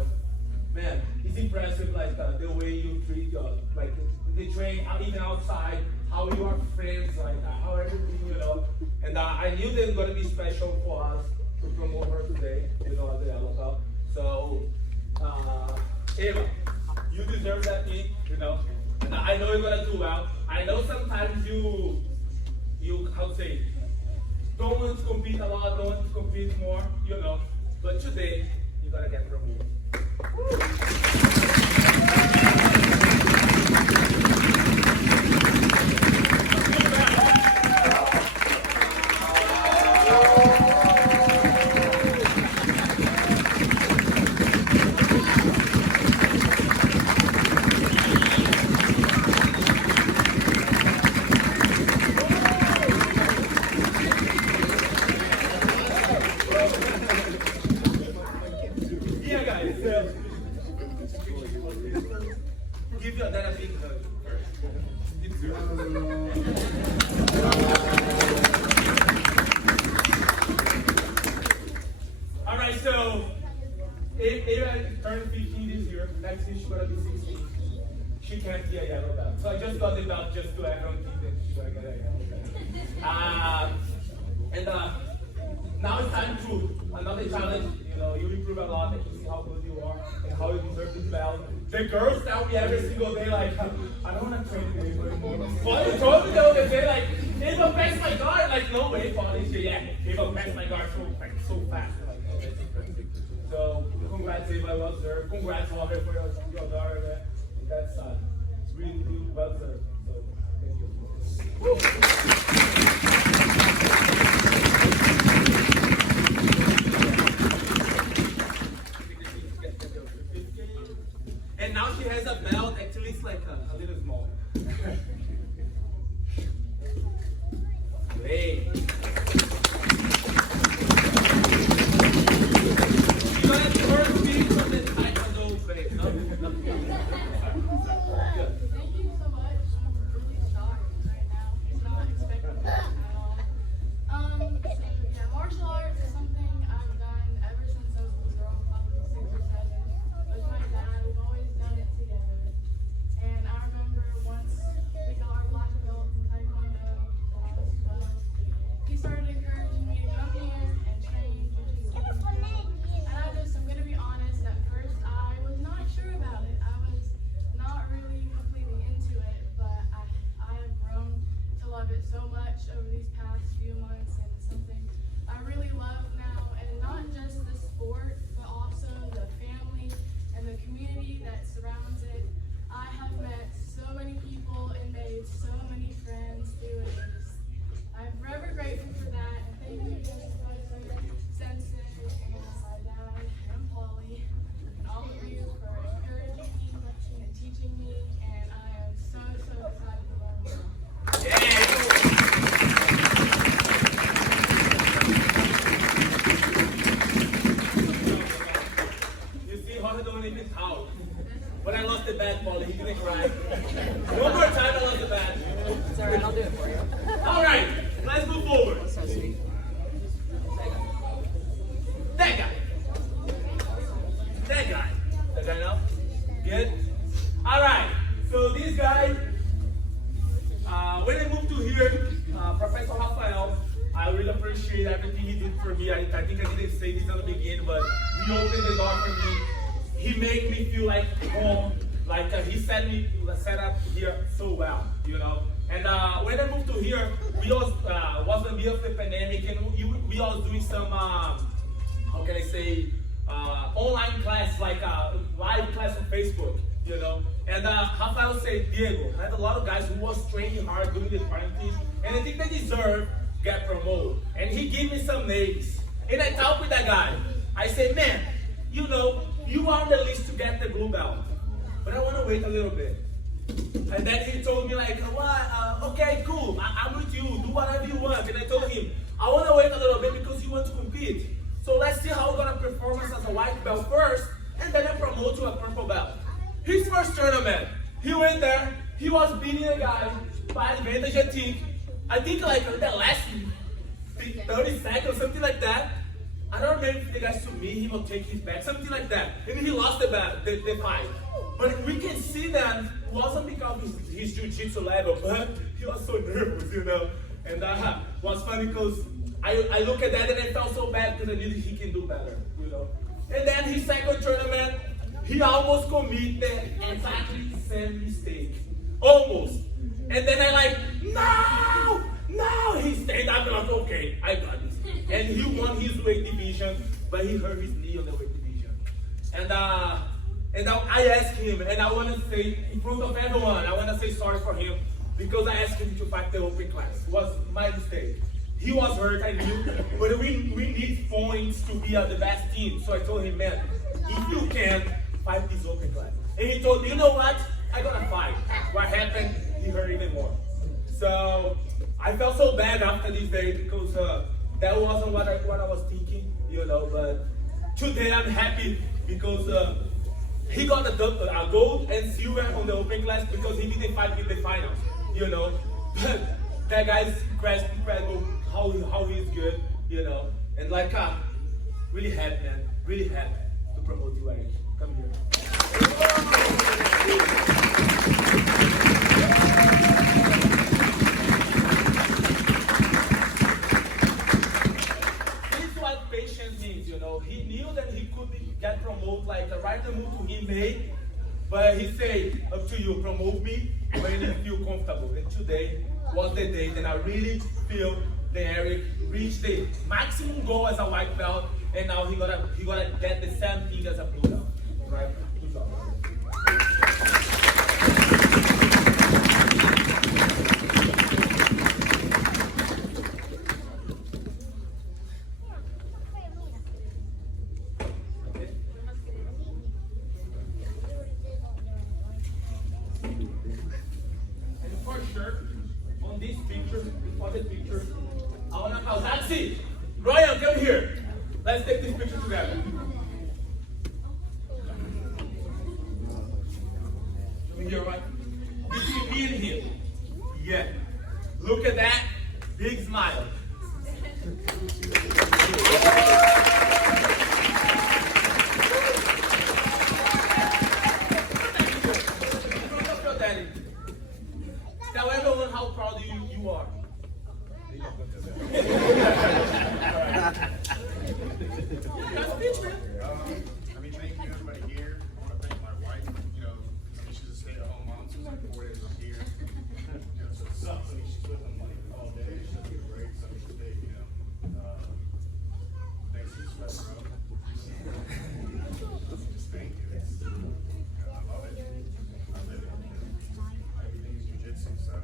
man, it's impressive, like the way you treat like the train, even outside, how you are friends, like how everything, you know. And I knew they were gonna be special for us to promote her today, you know, as a yellow belt. So, Ava, you deserve that thing, you know. And I know you're gonna do well. I know sometimes you how to say, don't want to compete a lot, don't want to compete more, you know. But today, you gotta get promoted. Yeah, guys. Give your dad a big hug first. It's good. All right, so Ava turned 15 this year. Next year she's gonna be 16. She can't be a yellow belt. So I just got the belt just to everyone think that she's gonna get a yellow belt. And now it's time to another challenge. You know, you improve a lot and you see how good you are and how you deserve this belt. The girls tell me every single day, like, I don't want to train with you anymore. Well, you told me the other day, like, Ava passed my guard. Like, no way, Polly. Yeah, Ava passed my guard so fast. Like, oh, that's incredible. So, congrats, Ava, well deserved. Congrats, Robert, for your daughter there. That's really, really well deserved. So, thank you. Woo! And now she has a belt, actually it's like a little small. Great. You got the first speech from the Taekwondo face, no? Thank you so much. I'm really shocked right now. It's not expected at all. bat, Polly. He didn't cry. One more time, I lost the bat. It's alright, I'll do it for you. All right, let's move forward. So sweet. That guy. That guy. That guy now? Good? All right, so this guy, when I moved to here, Professor Rafael, I really appreciate everything he did for me. I think I didn't say this at the beginning, but he opened the door for me. He made me feel like home, like he set up here so well, you know. And when I moved to here, we was in the middle of the pandemic, and we was doing some, how can I say, online class, like live class on Facebook, you know. And Rafael said, Diego, I have a lot of guys who was training hard, doing the things, and I think they deserve get promoted. And he gave me some names. And I talked with that guy. I said, man, you know, you are on the list to get the blue belt, but I want to wait a little bit. And then he told me like, okay, cool, I'm with you, do whatever you want. And I told him, I want to wait a little bit because you want to compete. So let's see how we're going to perform as a white belt first, and then I promote to a purple belt. His first tournament, he went there, he was beating a guy by advantage, I think like the last 30 seconds, something like that. I don't remember if the guy submit him or take his back, something like that. And he lost the fight. But we can see that it wasn't because of his jiu-jitsu level, but he was so nervous, you know. And was funny because I look at that and I felt so bad because I knew he can do better, you know. And then his second tournament, he almost committed exactly the same mistake. Almost. And then I like, no! He stayed up and I was like, okay, I got this. And he won his weight division, but he hurt his knee on the weight division. And I asked him, and I want to say, in front of everyone, I want to say sorry for him because I asked him to fight the open class. It was my mistake. He was hurt, I knew, but we need points to be the best team. So I told him, man, if you can, fight this open class. And he told me, you know what? I'm gonna fight. What happened? He hurt even more. So I felt so bad after this day because that wasn't what I was thinking, you know. But today I'm happy because he got a gold and silver on the open class because he didn't fight in the finals, you know. But that guy's incredible. How he's good, you know. And like really happy, man. Really happy to promote you, Eric. Come here. You know, he knew that he could get promoted, like the right move to him made, but he said, up to you, promote me when you feel comfortable. And today was the day that I really feel that Eric reached the maximum goal as a white belt, and now he gotta get the same thing as a blue belt. Right? Good job. Ryan, come here. Let's take this picture together. Come here, Ryan. Between me and him. Yeah. Look at that. Big smile. Tell everyone how proud you are. I mean, thank you everybody here. I want to thank my wife. You know, she's a stay-at-home mom, so it's like 4 days I'm here. You know, so it sucks. I mean, she's with them like all day. She doesn't get a break, so she's big. You know, thanks to this bro. Just thank you. I love it. I live it. Everything's jiu-jitsu, so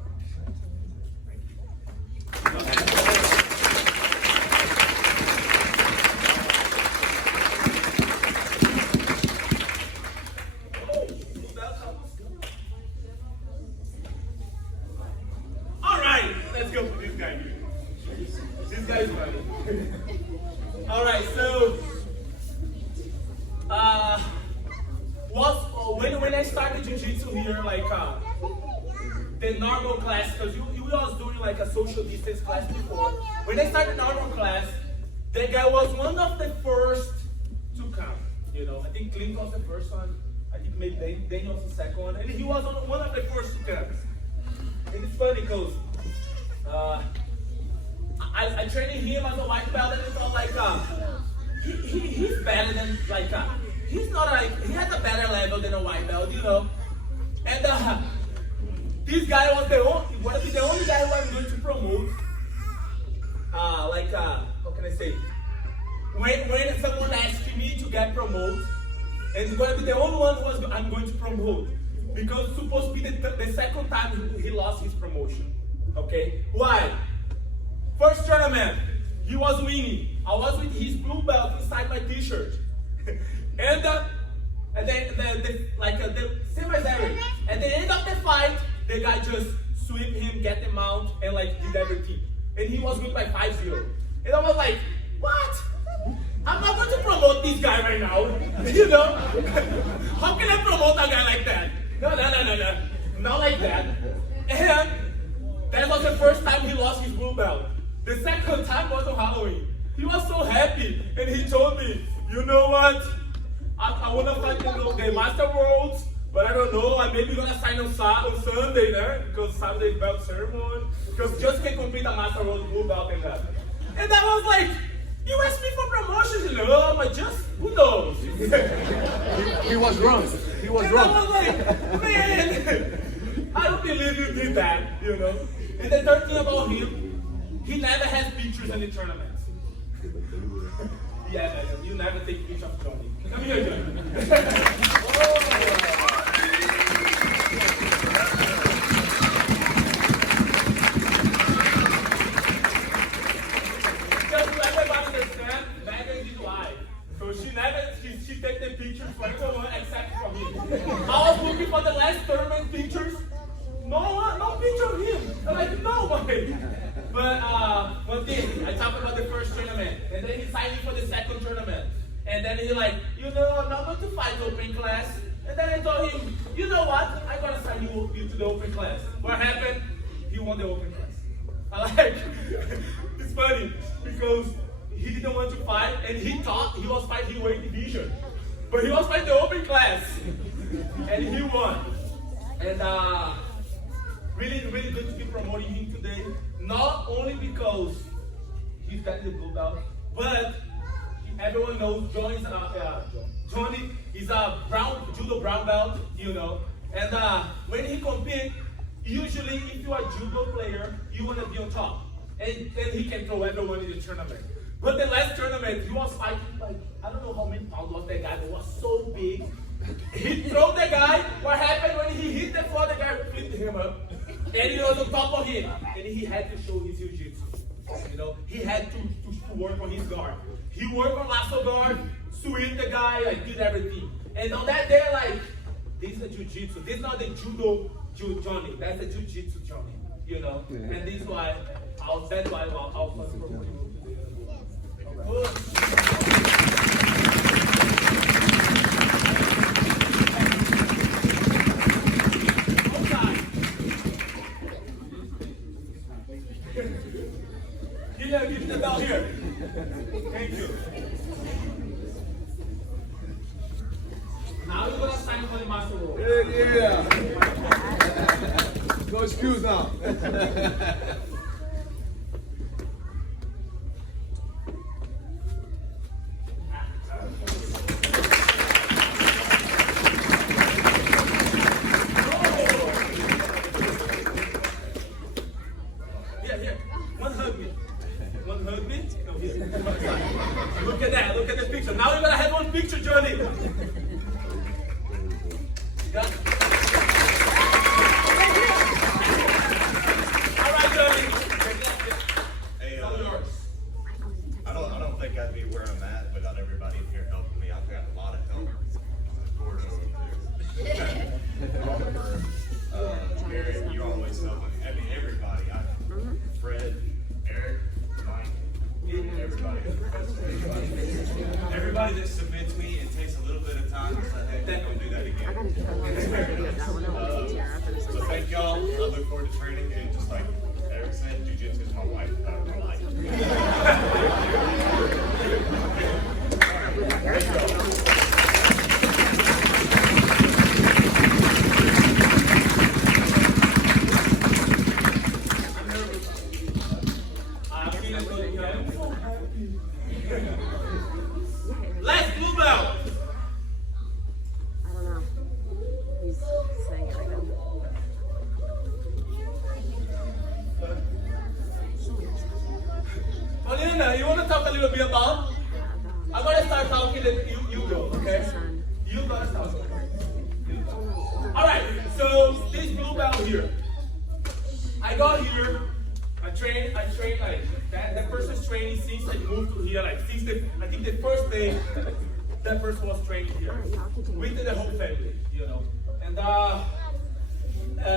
thank you. Let's go for this guy. This guy is funny. All right, so when I started jiu-jitsu here, like the normal class, because we was doing like a social distance class before. When they started normal class, that guy was one of the first to come. You know, I think Clint was the first one. I think maybe Daniel was the second one, and he was one of the first to come. And it's funny because I trained him as a white belt, and it's not like he's better than like he's not like he has a better level than a white belt, you know. And this guy was the only guy who I'm going to promote. How can I say? When someone asks me to get promoted, and he's going to be the only one I'm going to promote. Because it's supposed to be the second time he lost his promotion. Okay? Why? First tournament, he was winning. I was with his blue belt inside my t-shirt. and then the same as Eric. At the end of the fight, the guy just sweep him, get him out, and like did everything. And he was winning by 5-0. And I was like, what? I'm not going to promote this guy right now. You know? How can I promote a guy like that? No. Not like that. And that was the first time he lost his blue belt. The second time was on Halloween. He was so happy, and he told me, you know what? I want to fight the Master Worlds, but I don't know. I'm maybe gonna sign on Sunday, né? Because Sunday is belt ceremony. Because just can complete a Master World blue belt and that. And I was like, you asked me for promotions, no, but just who knows? He was wrong. He was and wrong. I was like, man, I don't believe you did that, you know. And the third thing about him, he never has pictures in the tournaments. Yeah, you never take pictures of Johnny. Come here, Johnny. She take the pictures for everyone except for me. I was looking for the last tournament pictures. No picture of him. I'm like, no way. But one thing, I talked about the first tournament, and then he signed me for the second tournament. And then he like, you know, I'm not going to fight open class. And then I told him, you know what? I'm gonna sign you to the open class. What happened? He won the open class. I like, it's funny because he didn't want to fight, and he thought he was fighting weight division. But he was fighting the open class. And he won. And really, really good to be promoting him today. Not only because he's got the blue belt, but everyone knows Johnny is a judo brown belt, you know. And when he competes, usually if you are a judo player, you want to be on top. And then he can throw everyone in the tournament. But the last tournament, he was fighting like, I don't know how many pounds was that guy, but it was so big. He threw the guy. What happened when he hit the floor, the guy flipped him up. And he was on top of him. And he had to show his jiu-jitsu. You know, he had to work on his guard. He worked on lasso guard, sweep the guy, like did everything. And on that day, like, this is a jiu-jitsu. This is not the judo Johnny. That's the jiu-jitsu Johnny. You know? Yeah. And this is why I'll promote you. Give the bell here. Thank you. Now you're gonna sign for the Master World. Yeah. No excuse now. Look at that. Look at the picture. Now you're gonna have one picture, Johnny. Yeah. All right, Johnny. Hey, I don't think I'd be where I'm at without everybody in here helping me. I've got a lot of help. Gary, you always help me. I mean, everybody. Fred, Eric, Mike, everybody that submits me and takes a little bit of time to say, hey, don't do that again. talking, then you go, okay? You gotta start talking. All right, so this blue belt here. I got here, I trained like that person's training since I moved to here, like since I think the first day that person was training here. We did the whole family, you know. And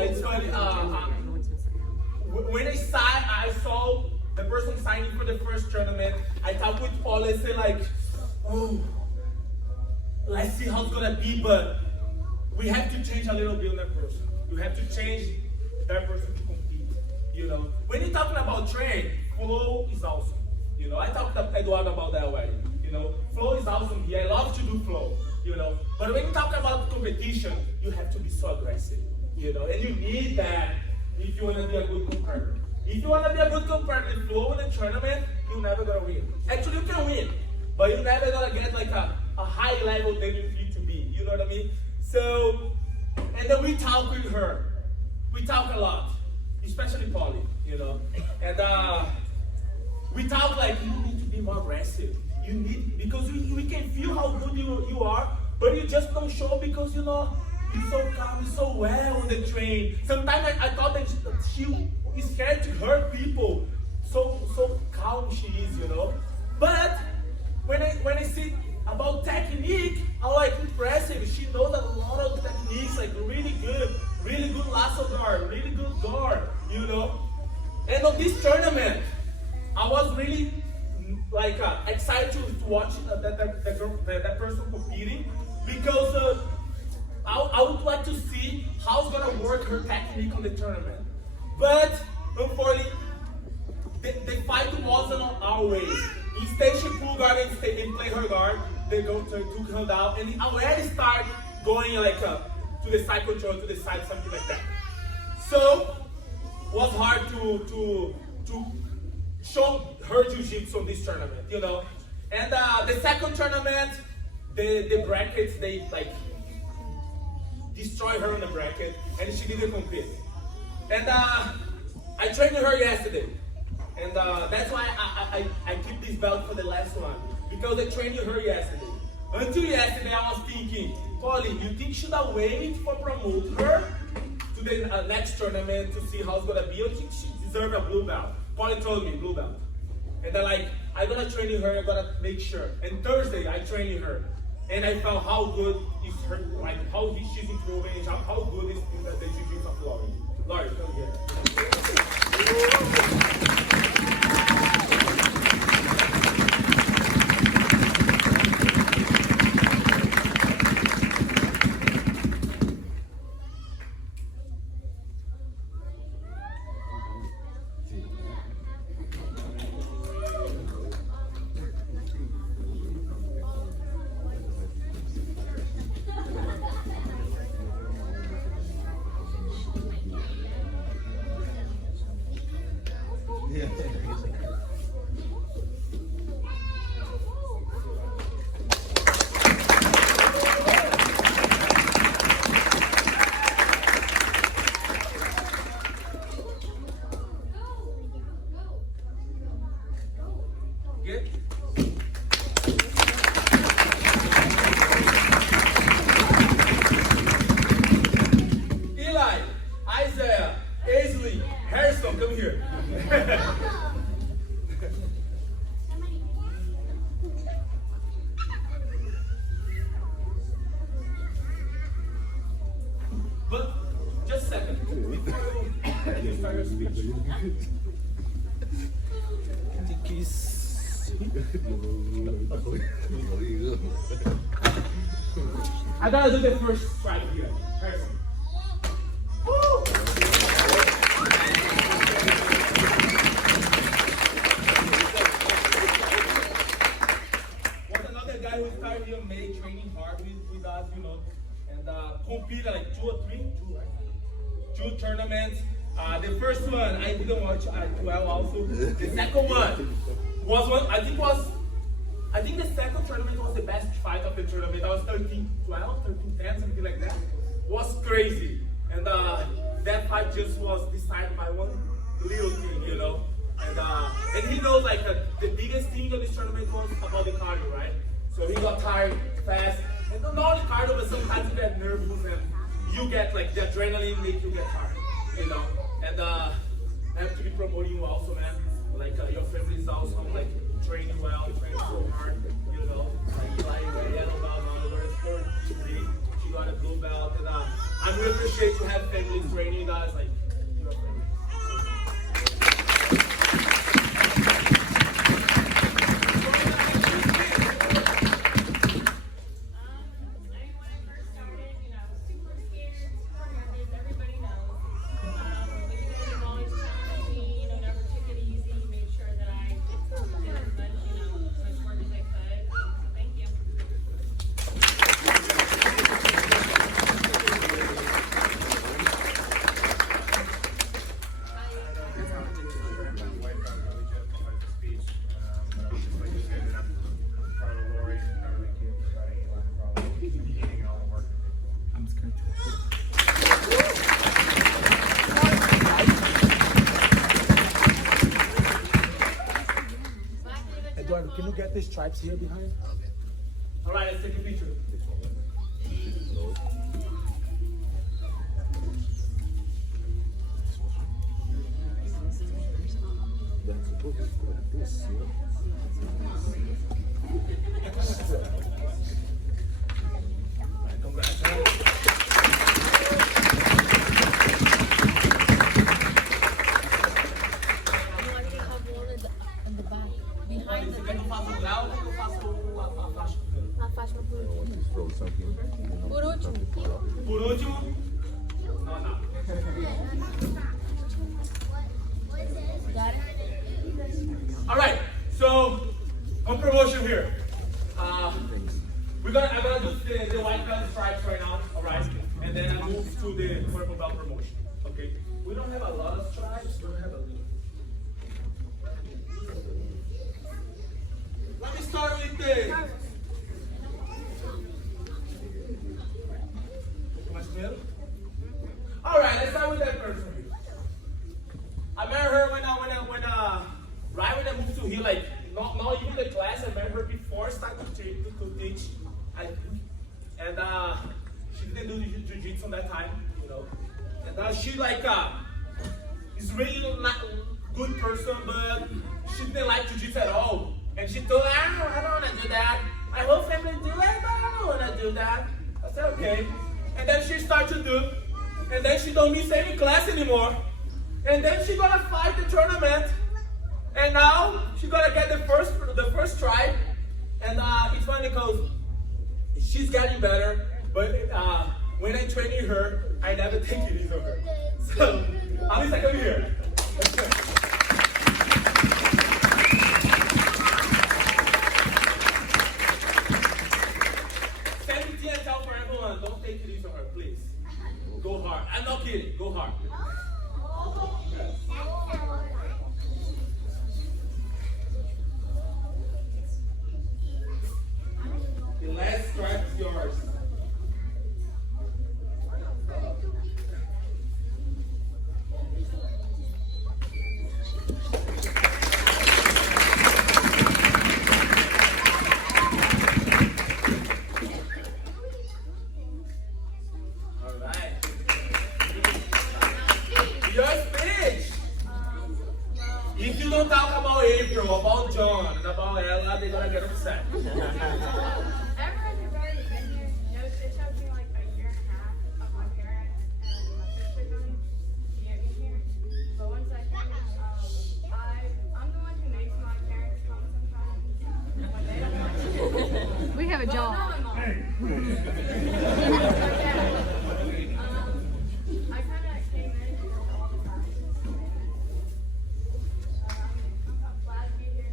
it's funny, when I saw the person signing for the first tournament, I talked with Paul and said like, oh, let's see how it's gonna be, but we have to change a little bit on that person. You have to change that person to compete, you know. When you're talking about train, flow is awesome. You know, I talked to Eduardo about that already. You know, flow is awesome here. I love to do flow, you know. But when you talk about competition, you have to be so aggressive, you know. And you need that if you want to be a good competitor. If you want to be a good competitor in flow in a tournament, you're never going to win. Actually, you can win, but you're never going to get like a high level that you need to be. You know what I mean? So, and then we talk with her. We talk a lot, especially Polly, you know. And we talk like, you need to be more aggressive. You need, because we can feel how good you are, but you just don't show because, you know, you're so calm, you're so well on the train. Sometimes I thought that she is scared to hurt people. So calm she is, you know. But when I see about technique, I'm like impressive. She knows a lot of techniques, like really good lasso guard, really good guard, you know. And on this tournament, I was really like excited to watch that person competing because I would like to see how it's gonna work her technique on the tournament. But unfortunately, the fight wasn't on our way. Instead, she pulled guard and play her guard. They took her down, and it already started going like to the side control, to the side, something like that. So it was hard to show her jiu-jitsu on this tournament, you know. And the second tournament, the brackets, they like destroy her on the bracket, and she didn't compete. And I trained her yesterday, and that's why I keep this belt for the last one, because I trained her yesterday. Until yesterday, I was thinking, Polly, you think should I wait for promote her to the next tournament to see how it's gonna be? I think she deserves a blue belt. Polly told me blue belt, and they're like, I'm gonna train her. I'm gonna make sure. And Thursday, I trained her, and I found how good is her, like how she's improving, how good is the jiu-jitsu of Lori. Lori, come here. Good? Eli, Isaiah, Aisley, Harrison, come here. But just a second. Before you start your speech. I gotta do the first strike here. Harrison. Woo! Was another guy who started here May training hard with us, you know, and competed like two tournaments. The first one I didn't watch well also. The second one was one I think the second tournament was the best fight of the tournament. I was 13-12, 13-10, something like that. It was crazy. And that fight just was decided by one little thing, you know. And he knows like the biggest thing of this tournament was about the cardio, right? So he got tired fast. And not only tired, but sometimes you get nervous and you get like the adrenaline make you get tired, you know. And I have to be promoting you also, man. Like your family is also like training well, training so hard, you know. Like Eli, you got a yellow belt, Oliver, third degree, you got a blue belt, and I really appreciate to have family training you guys like your family. Eduardo, can you get these stripes here behind? All right, let's take a picture. Por último, não. All right, so on promotion here. I'm gonna do the white belt stripes right now, all right? And then I move to the purple belt promotion. Okay. We don't have a lot of stripes. We don't have a little. Let me start with the. All right, let's start with that person. I met her right when I moved to here, like not even the class. I met her before I started to teach. And she didn't do jiu-jitsu that time, you know. And she like is really not good person, but she didn't like jiu-jitsu at all. And she told me, I don't want to do that. My whole family do it, but I don't want to do that. I said, okay. And then she started to do, and then she don't miss any class anymore. And then she gonna fight the tournament. And now she gonna get the first try. And it's funny because she's getting better, but when I training her, I never take it easy on her. So at least I come here. 17 and tell for everyone, don't take it easy on her, please. Go hard. I'm not kidding. Go hard. The last stripe is yours. All right. Your speech. If you don't talk about April, about John, and about Ella, they're gonna get upset. Everyone who's already been here knows it took me like a year and a half of my parents and my sister coming to get me here. But once I finished, I'm the one who makes my parents come sometimes when they don't want to. We have a But job. not my mom. I kind of came in all the time. I'm glad to be here.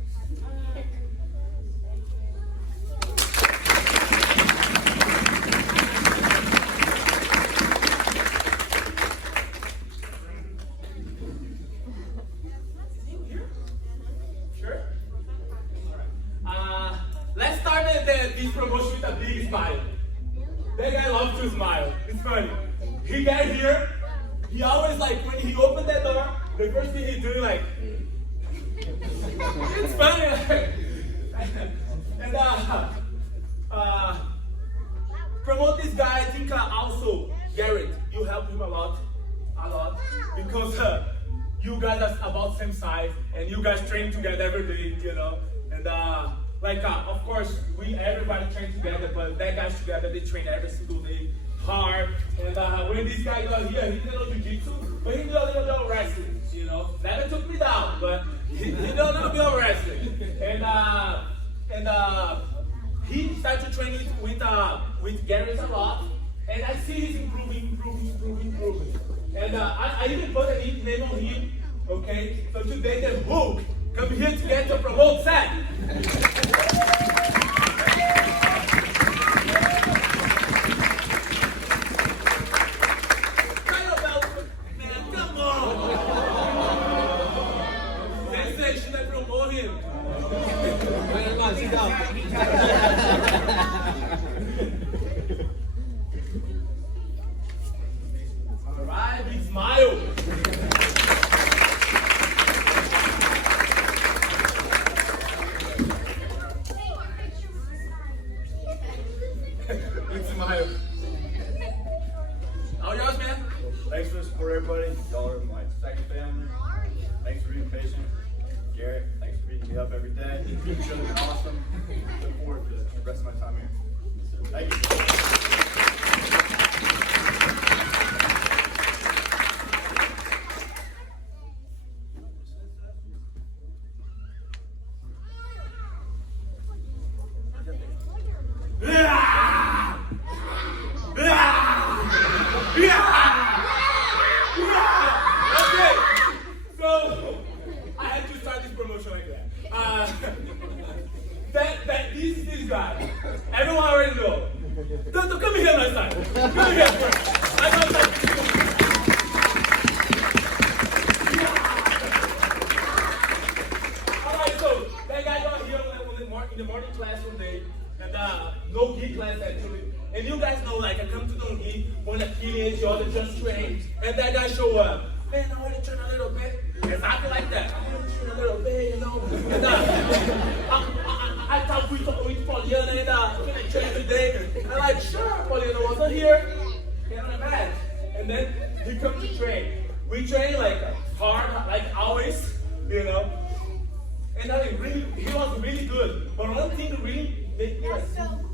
Thank you. Sure? Alright. Let's start this promotion with a big smile. That guy loves to smile. It's funny. He got here, he always like, when he opened that door, the first thing he do like, it's funny. And promote this guy, I think also, Garrett, you helped him a lot, because you guys are about same size, and you guys train together every day, you know, and of course, everybody train together, but that guys together, they train every single day, hard, and when this guy got here, he didn't know jiu-jitsu, but he knew a little bit of wrestling, you know, never took me down, but he knew a little bit of wrestling, and he started training with Garrett a lot, and I see he's improving. And I even put a name on him, okay? So today the book come here to get to promote Seth. Man, come on! Sensei, should I promote him? Alright, big smile. Big smile. How yours, man? Thanks for the support, everybody. Y'all are my second family. Thanks for being patient. Garrett, thanks for beating me up every day. You shows are awesome. Look forward to the rest of my time here. Thank you. Okay, so I had to start this promotion like that. This guy, everyone already know. Don't come here next time. Come here first. I got like. Alright, so that guy got here in the morning class one day, and no gi class actually. And you guys know, like, I come to Don Gi, one affiliate, the other just train, and that guy show up. Man, I want to train a little bit. Exactly like that. I want to train a little bit, you know. And I talk with Poliana, and can I train today? I'm like, sure, Poliana wasn't here. Get on the mat. And then he come to train. We train like hard, like always, you know. And he was really good. But one thing that really made me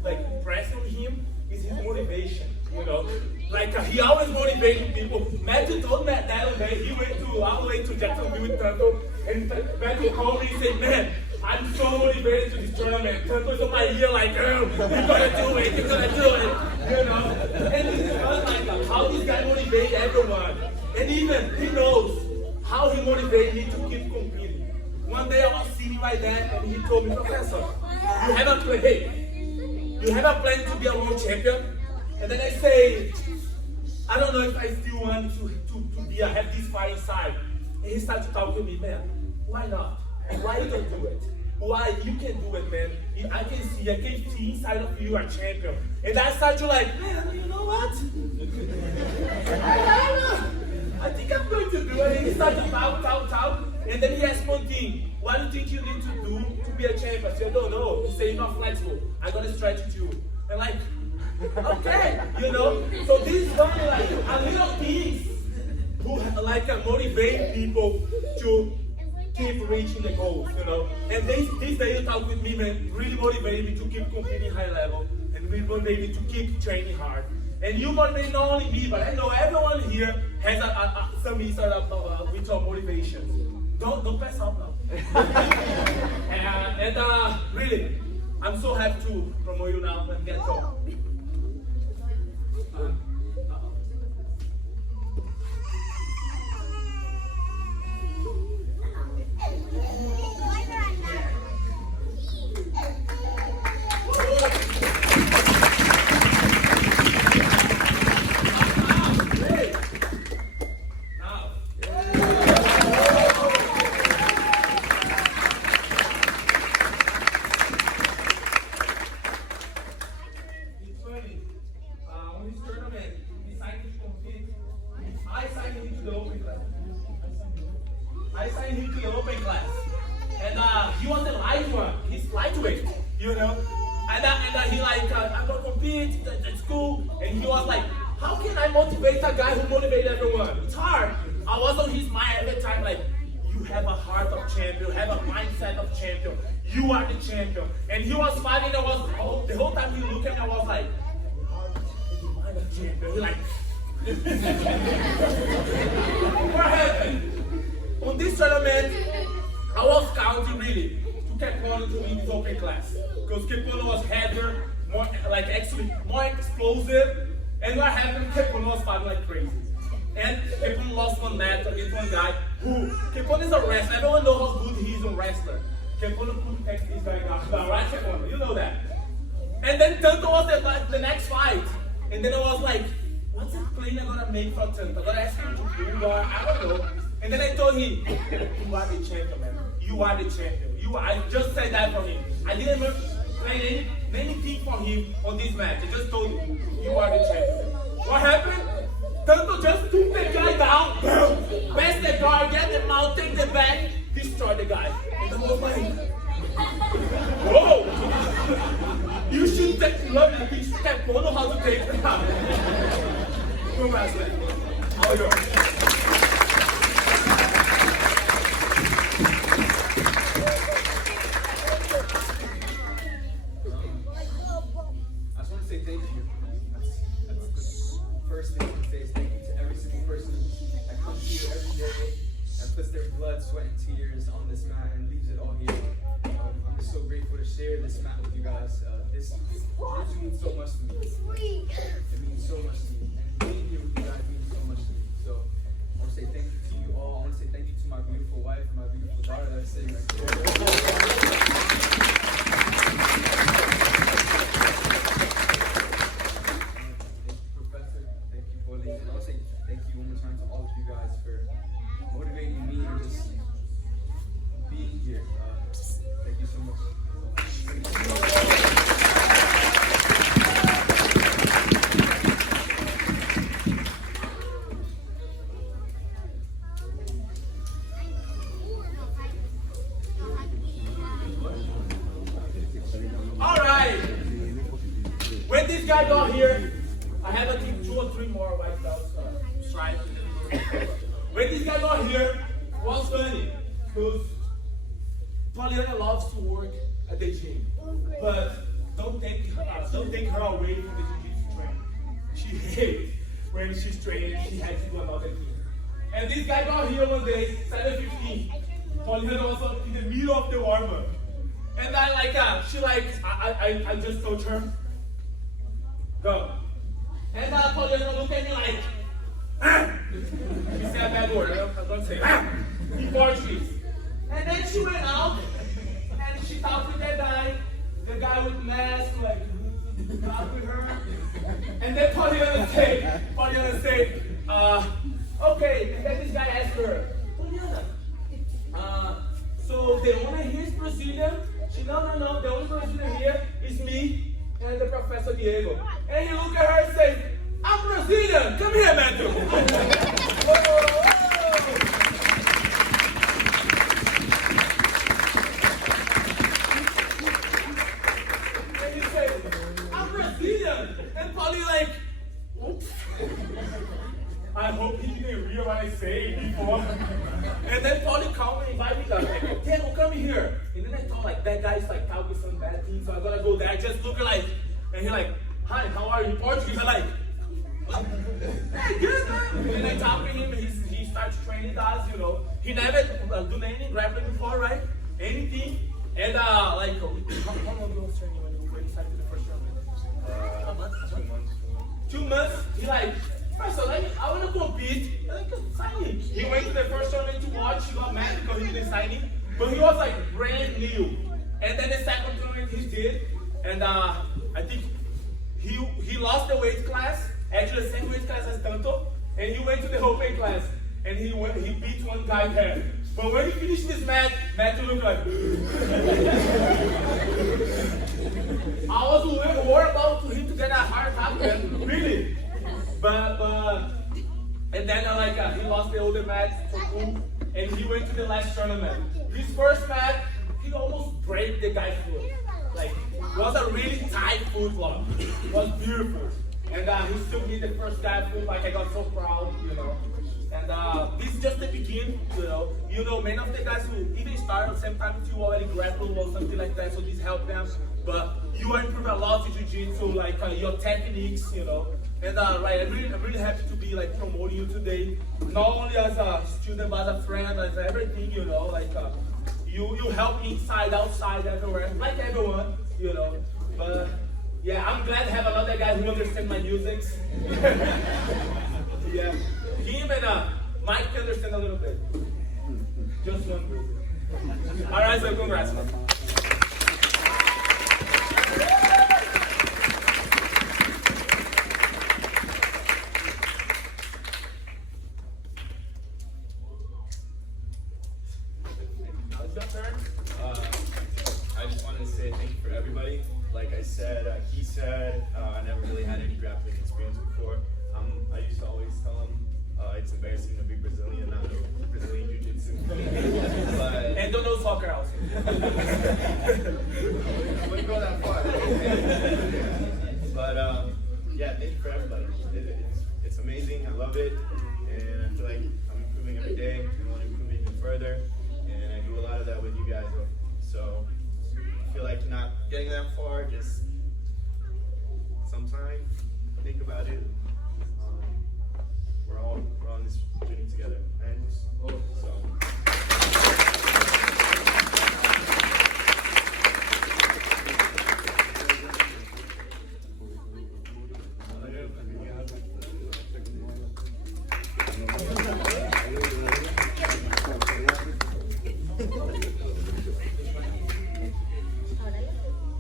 like impressed with him is his motivation, you know. Like he always motivated people. Matthew told me that one day he went all the way to Jacksonville with Tanto, and Matthew called me and said, "Man, I'm so motivated to this tournament. Tanto's on my ear like, you're gonna do it, you know." And this is like how this guy motivates everyone, and even he knows how he motivated me to keep competing. One day I was sitting like that, and he told me, "Professor, you have a plan. Hey, you have a plan to be a world champion?" And then I say, "I don't know if I still want to have this fire inside." And he started to talk to me, "Man, why not? Why you don't do it? Why you can do it, man? I can see inside of you a champion." And I started to like, "Man, you know what? I think I'm going to do it." And he started to talk. And then he asked one thing, "What do you think you need to do to be a champion?" I said, "I don't know." He said, "You're not flexible. I'm going to stretch with you." And like, okay, you know. So this is funny, like a little things who like motivate people to keep reaching the goals, you know. And this day you talk with me, man, really motivated me to keep competing high level, and really motivated me to keep training hard. And you motivate not only me, but I know everyone here has some sort of with your motivation. Don't pass up now. and really, I'm so happy to promote you now and get going. he like, I'm gonna compete, that's cool. And he was like, how can I motivate a guy who motivates everyone? It's hard. I was on his mind every time, like, you have a heart of champion, you have a mindset of champion. You are the champion. And he was fighting, the whole time he looked at me, I was like, heart and mind of champion. He like, what happened? On this tournament, I was counting really to Kepono to win this open class. Because Kepono was heavier, more like actually more explosive. And what happened? Kepono was fighting like crazy. And Kepono lost one match against one guy who, Kepono is a wrestler. Everyone knows how good he is a wrestler. Kepono couldn't take this guy down, right Kepono? You know that. And then Tanto was the next fight. And then I was like, what's the plane I'm gonna make for Tanto? I'm gonna ask him to do, I don't know. And then I told him, you are the champion, man. You are the champion. I just said that for him. I didn't even play anything for him on this match. I just told him, you are the champion. What happened? Tanto just took the guy down, boom, pass the guard, get the mount, take the back, destroy the guy. And I was like, whoa! You should love the teach Kepono how to take it down. Congrats, man. All yours. I just want to say thank you. That's the first thing I want to say is thank you to every single person that comes here every day and puts their blood, sweat, and tears on this mat and leaves it all here. I'm just so grateful to share this mat with you guys. This really means so much to me. It means so much to me. And being here with you guys means so much to me. So I want to say thank you to you all. I want to say thank you to my beautiful wife and my beautiful daughter that's sitting right there. And I'll say thank you one more time to all of you guys for motivating me and just being here. Thank you so much. All right. When this guy got here, I have I think 2 or 3 more white belts stripes. When this guy got here, it was funny because Poliana loves to work at the gym, but don't take her away from the jiu-jitsu training. She hates when she's training. She has to do another thing. And this guy got here one day, 7:15. Poliana was up in the middle of the warm-up, and I just told her, go. And Poliana looked at me like, she said a bad word, I'm going to say, in Portuguese. And then she went out, and she talked with that guy, the guy with mask, like, talked with her. And then Poliana said, okay, and then this guy asked her, Poliana, so the owner here is Brazilian? She, no, the only Brazilian here is me and the Professor Diego. And he looked at her and said, I'm Brazilian, come here, Matthew. And he said, I'm Brazilian. And Polly like, oops. I hope he didn't hear what I said before. And then Polly called me and invited me like, Diego, come here. And then I thought like, that guy's like talking some bad things, so I gotta go there. I just look like, and he like, hi, how are you? Portuguese. I'm like, hey, good man. And then I talk to him and he starts training us, you know. He never done any grappling before, right? Anything. And how long ago was training when you were inside to the first round? A month? 2 months. 2 months? He like, first I want to compete. I like, sign him. He went to the first tournament to watch. He got mad because he didn't sign him. But he was like brand new. And then the second tournament he did. And I think he lost the weight class. Actually the same weight class as Tanto. And he went to the open class. And he beat one guy there. But when he finished this match, Matthew looked like I was worried about him to get a heart attack, man. Really. But and then he lost the older match for cool, and he went to the last tournament. His first match, he almost break the guy's foot. Like, it was a really tight foot vlog. It was beautiful. And he took me the first guy foot, like I got so proud, you know. And this is just the beginning, you know. You know, many of the guys who even started at the same time with you already grapple or something like that, so this helped them. But you are improving a lot in jiu-jitsu, like your techniques, you know. And right, I'm really happy to be like promoting you today, not only as a student but as a friend, as everything, you know. Like you help me inside, outside, everywhere, like everyone, you know. But yeah, I'm glad to have another guy who understands my music. Yeah, him and Mike can understand a little bit. Just one music. All right, so congrats. I just wanted to say thank you for everybody. Like I said, he said, I never really had any grappling experience before. I used to always tell him it's embarrassing to be Brazilian, not know Brazilian Jiu-Jitsu. And don't know soccer also. Wouldn't go that far. But yeah, thank you for everybody. It's amazing. I love it. And I feel like I'm improving every day. I want to improve even further. And I do a lot of that with you guys. So I feel like not getting that far, just sometime think about it. We're on this journey together. And so.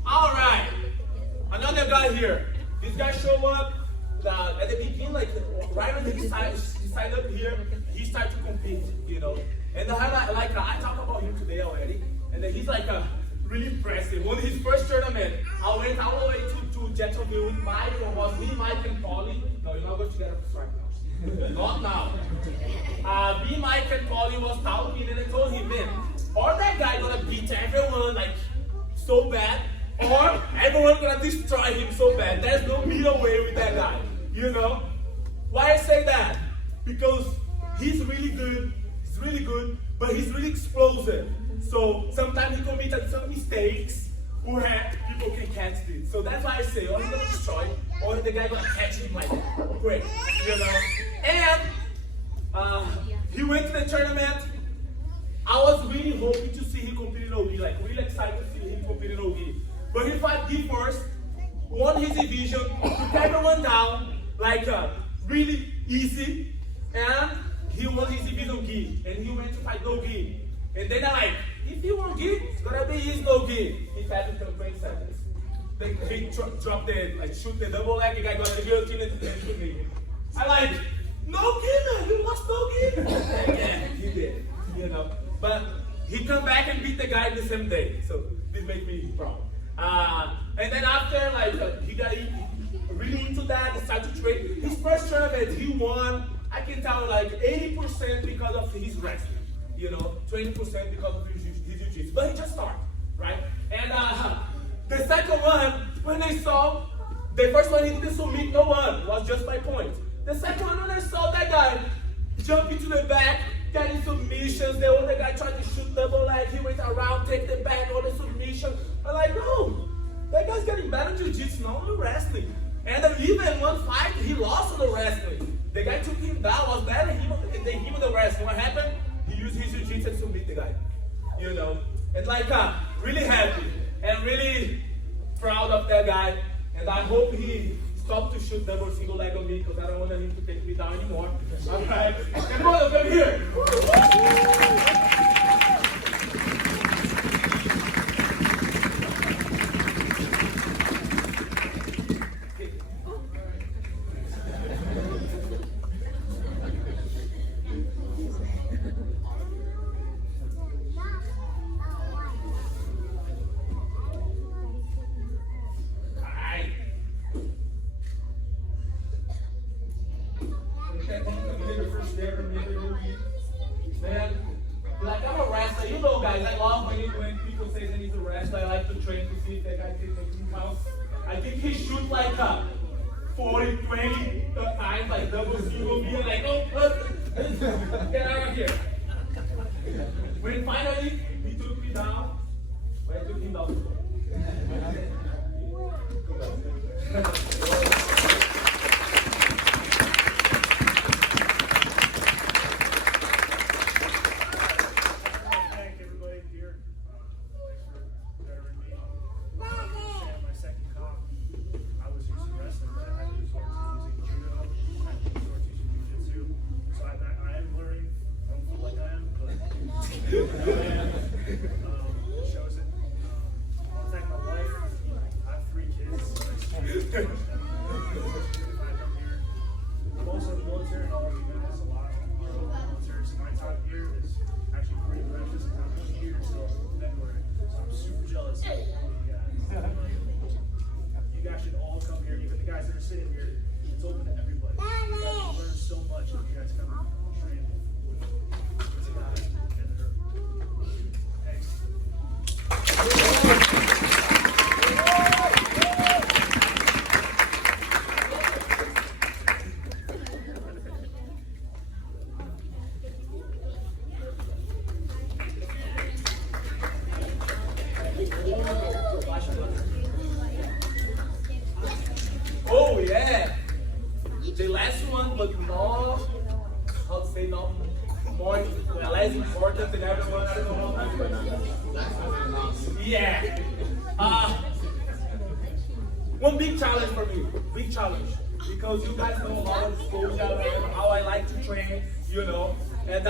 All right, another guy here. This guy showed up at the beginning, like right when he signed up here, he started to compete, you know. And I talked about him today already, and then he's like really impressive. One of his first tournament, I went all the way to Jacksonville with Mike, and was me, Mike, and Paulie. No, you're not going to get up right now. Not now. Me, Mike, and Paulie was talking, and I told him, man, or that guy gonna beat everyone like so bad, or everyone gonna destroy him so bad. There's no middle way with that guy, you know? Why I say that? Because he's really good, but he's really explosive. So sometimes he commits some mistakes where people can catch it. So that's why I say, or he's gonna destroy, or the guy gonna catch him like that. Great, you know? And he went to the tournament. I was really hoping to see him compete in OG, like really excited to see him compete in OG. But he fought Gi first, won his division, took everyone down, like really easy, and he won his division Gi, and he went to fight no Gi. And then I'm like, if he won Gi, it's gonna be easy no Gi. He passed it for 20 seconds. Then he dropped shoot the double leg, the guy got the guillotine and shoot me. I'm like, no Gi, man, you lost no Gi. Yeah, he did, you know. But he come back and beat the guy the same day, so this makes me proud. And then after, he got really into that, started to train. His first tournament, he won, I can tell, 80% because of his wrestling, you know, 20% because of his jiu-jitsu. But he just started, right? And the second one, when I saw, the first one he didn't submit no one, it was just my point. The second one, when I saw that guy jump into the back, getting submissions, the other guy tried to shoot double leg, he went around, take the back, all the submission. I'm like, no, that guy's getting better in jiu-jitsu, not only wrestling. And even one fight, he lost on the wrestling. The guy took him down, was better than him on the wrestling. What happened? He used his jiu-jitsu to submit the guy, you know. And really happy and really proud of that guy. And I hope he stopped to shoot double single leg on me because I don't want him to take me down anymore. All right, come on, come here. Man, I'm a wrestler. You know, guys, I love when people say they need to wrestle. I like to train to see if that guy he shoot like 40, 20 times, like double single, being like, oh, get out of here. When finally he took me down, I took him down. Thank everybody here. Thanks for bettering me. My second comp, I was using wrestling, but I had to resort to using judo. I had to resort to using jiu-jitsu. So I am learning. I don't feel like I am, but it shows it. I want to thank my wife. I have 3 kids. So I'm also in the military, and all of you guys, a lot are in the military. So my time here is actually pretty precious. And I'm 1 year till February. So I'm super jealous of all you guys. You guys should all come here, even the guys that are sitting here. It's open to everybody. You guys will learn so much if you guys come and train with these guys and her. Thanks. Oh yeah, the last one, but not, how to say, not more, less important than everyone. I don't know. Yeah. One big challenge for me, big challenge, because you guys know how exposure I am, how I like to train, you know, and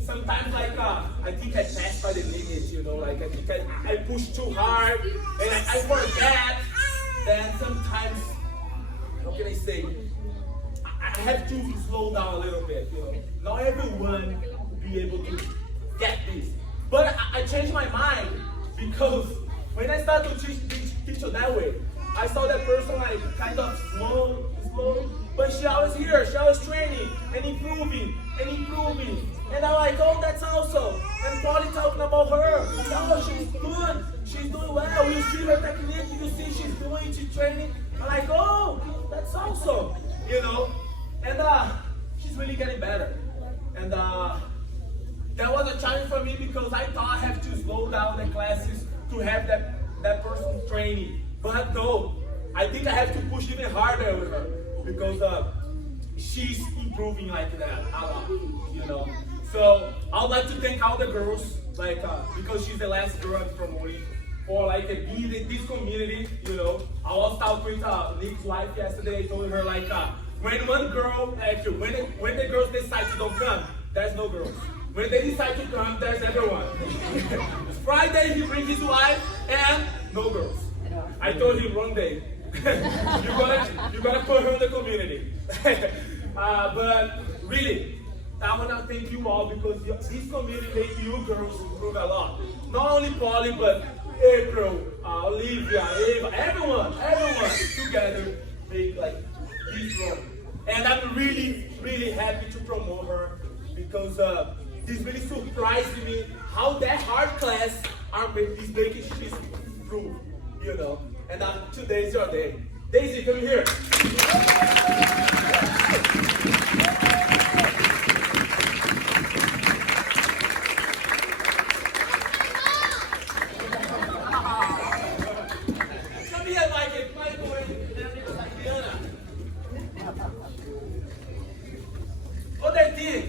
sometimes like I think I pass by the limit, you know, like I think I push too hard, and I forget. Then sometimes, how can I say, I have to slow down a little bit, you know. Not everyone will be able to get this. But I changed my mind, because when I started to teach her that way, I saw that person like kind of slow, but she always here, she always training and improving. And I'm like, oh, that's awesome. And Polly talking about her. Oh, she's good. She's doing well. You see her technique. You see she's training. I'm like, oh, that's awesome. You know. And she's really getting better. And that was a challenge for me, because I thought I have to slow down the classes to have that person training. But no, I think I have to push even harder with her, because she's improving like that a lot, you know. So I would like to thank all the girls, like because she's the last girl I'm promoting, for like being in this community, you know. I was talking with Nick's wife yesterday. I told her like when one girl, actually when the girls decide to don't come, there's no girls. When they decide to come, there's everyone. Friday he brings his wife and no girls. I told him one day, you're gonna put her in the community. But really, I want to thank you all, because this community makes you girls improve a lot. Not only Polly, but April, Olivia, Ava, everyone together make like this role. And I'm really happy to promote her, because this really surprised me how that hard class is making she's improve, you know. And today's your day. Daisy, come here. Come here, Mike. Mike, other thing,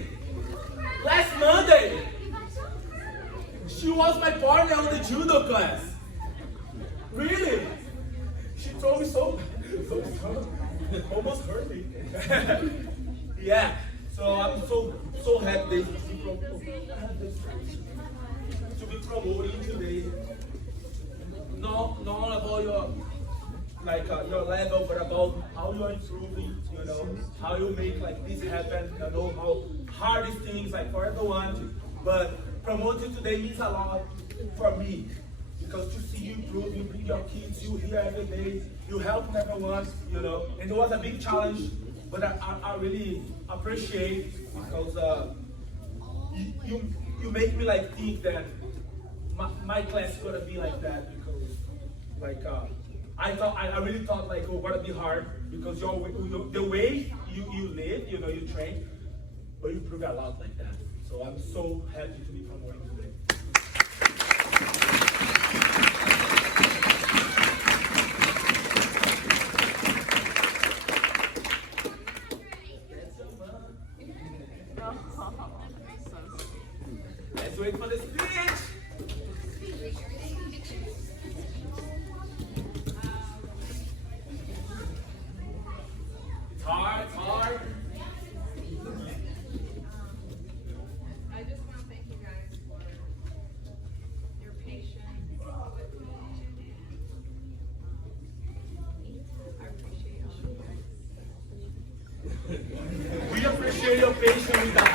last Monday, she was my partner on the judo class. Really? She told me so almost hurt me. Yeah, so I'm so happy to be promoting today. Not about your your level, but about how you're improving, you know, how you make like this happen, you know, how hard these things like for everyone. But promoting today means a lot for me, because to see you improve, you bring your kids, you here every day, you help everyone, you know. And it was a big challenge, but I really appreciate, because you make me like think that my class is gonna be like that, because like I really thought like, oh, gonna be hard because the way you live, you know, you train, but you prove a lot like that. So I'm so happy to be promoted today. Let's wait for the speech. It's hard, it's hard. I just want to thank you guys for your patience with me. I appreciate all of you guys. We appreciate your patience with us.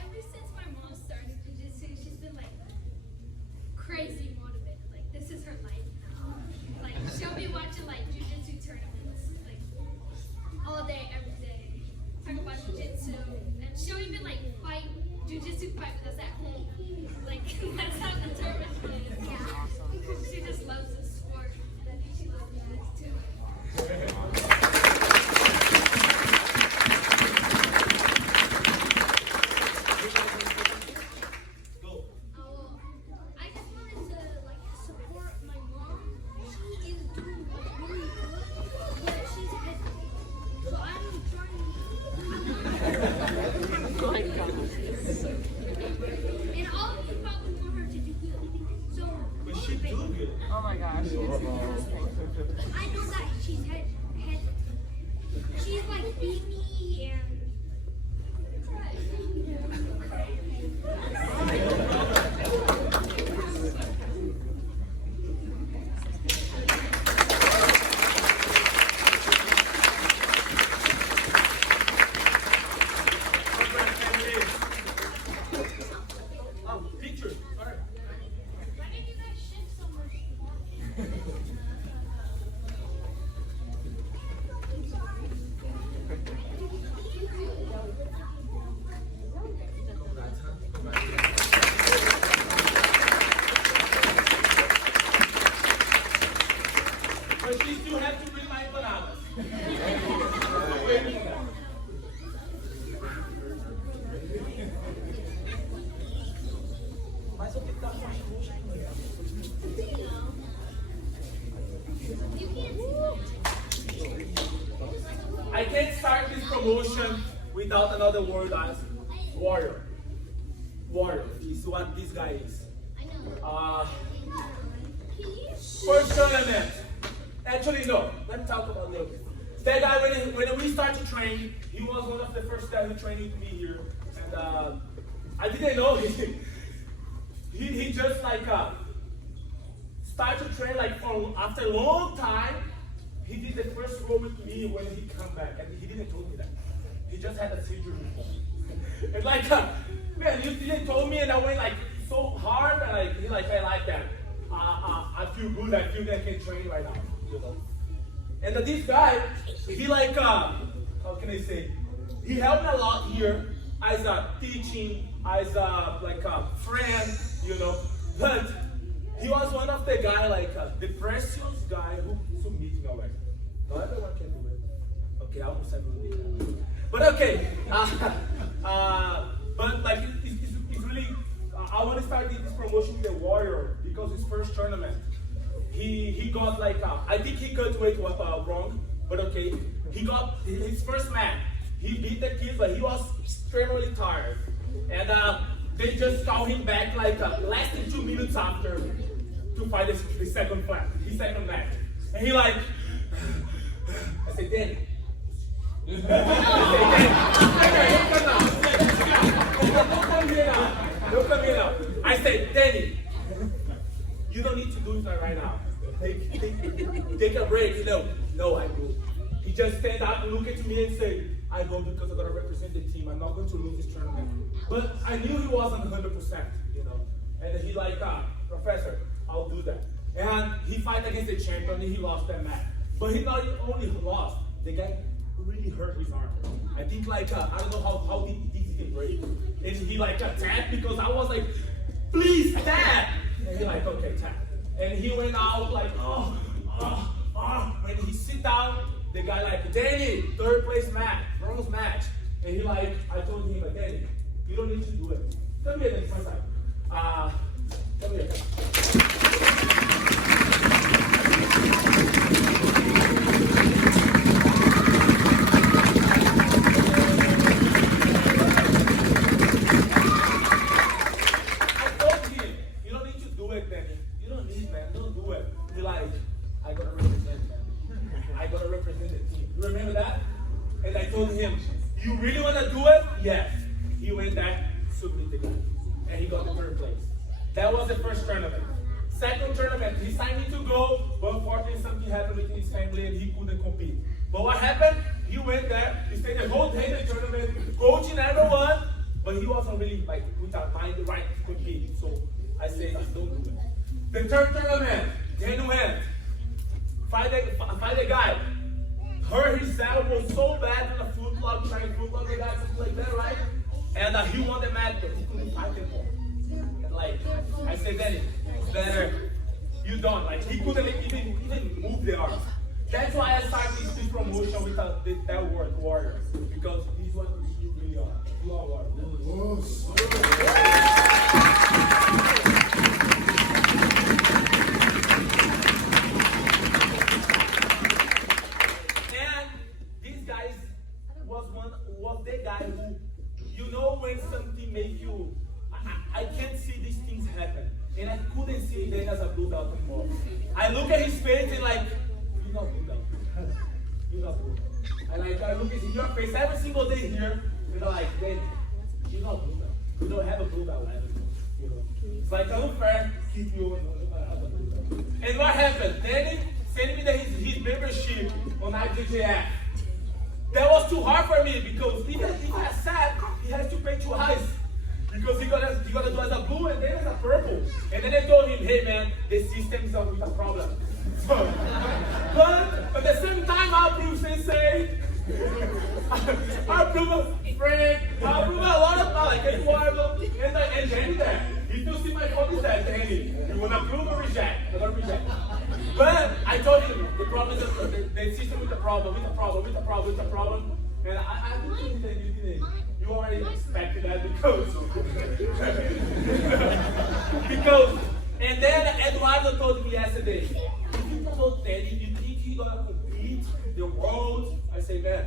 Ever since my mom started jiu-jitsu, she's been like crazy motivated. Like this is her life now. Like she'll be watching like jiu-jitsu tournaments like all day, every day. Talk about jiu-jitsu, and she'll even like fight jiu-jitsu fight with us at home. Like that's how determined she is. Yeah. She just loves the sport, and I think she loves you guys too. I just wanted to like support my mom. She is doing really good, but she's hesitant. So I'm trying. And all of you probably want her to do good. So But she do good. Oh my gosh. I know that she's hesitant. She's like beat me and. Pictures. All right. Why did you guys shift so much? But she still has to bring my bananas. Mas o que tá com I can't start this promotion without another word as warrior. Warrior is what this guy is. First tournament. Actually, no. Let's talk about this. That guy, when we started to train, he was one of the first guys who trained with me here. And I didn't know he just like started to train like after a long time. He did the first row with me when he come back, and he didn't tell me that. He just had a seizure before. And like, man, you didn't tell me, and I went like so hard, and like he like I like that. I feel good. I feel that I can train right now. You know. And this guy, he like how can I say? He helped me a lot here as a teaching, as a like a friend, you know. But he was one of the guy like the precious guy who meet me already. Not everyone can do it. Okay, I almost said it. But okay, but like it's really. I want to start this promotion with the Warrior because his first tournament, he got like I think he cut weight wrong, but okay, he got his first match. He beat the kid, but he was extremely tired, and they just called him back like less than 2 minutes after to fight the second match, and he like. I said, Danny. Don't come here now. I said, Danny, you don't need to do it right now. Take a break. You know, no, I go. He just stand up and look at me and say, I go because I'm going to represent the team. I'm not going to lose this tournament. But I knew he wasn't 100%, you know. And he like, Professor, I'll do that. And he fight against the champion and he lost that match. But he not only lost, the guy really hurt his arm. I think like, I don't know how this didn't break. And he like attacked because I was like, please tap. And he like, okay, tap. And he went out like, When he sit down, the guy like, Danny, third place match, bronze match. And he like, I told him, like, Danny, you don't need to do it. Come here, Danny, first time. Come here. You really want to do it? Yes. He went there, submitted it, and he got the third place. That was the first tournament. Second tournament, he signed me to go, but unfortunately something happened with his family and he couldn't compete. But what happened? He went there, he stayed the whole day in the tournament, coaching everyone, but he wasn't really like with our mind right to compete. So I said, don't do it. The third tournament, Danny went. Fight the guy. Hurt his elbow so bad in a foot lock, trying to foot lock the guy, something like that, right? And he won the match, but he couldn't fight anymore. And like, I said, Danny, it's better you don't. Like, he couldn't even move the arm. That's why I started this promotion with that word, warrior. Because this is what you really are. You are warriors. Was the guy who, you know, when something make you, I can't see these things happen, and I couldn't see Danny as a blue belt anymore. I look at his face and like, you're not blue belt. You're not blue belt. And like, I look at your face every single day here, and I'm like, Danny, you're not blue belt. You don't have a blue belt anymore. You know, it's like unfair to keep you as a blue belt. And what happened? Danny sent me his membership on IJJF. That was too hard for me because even if I sat, he has to pay twice because he gotta do as a blue and then as a purple. And then I told him, hey man, the system is with a problem. So, but at the same time, I approve Sensei, I approve Frank, I approve a lot of like Eduardo and Danny there. He still see my phone is that Danny. You wanna approve or reject? I'm gonna reject. But I told him the problem is the system with the problem. And I believe that you already expected that because and then Eduardo told me yesterday, if you promote Danny, you think he's gonna compete the world? I say, man,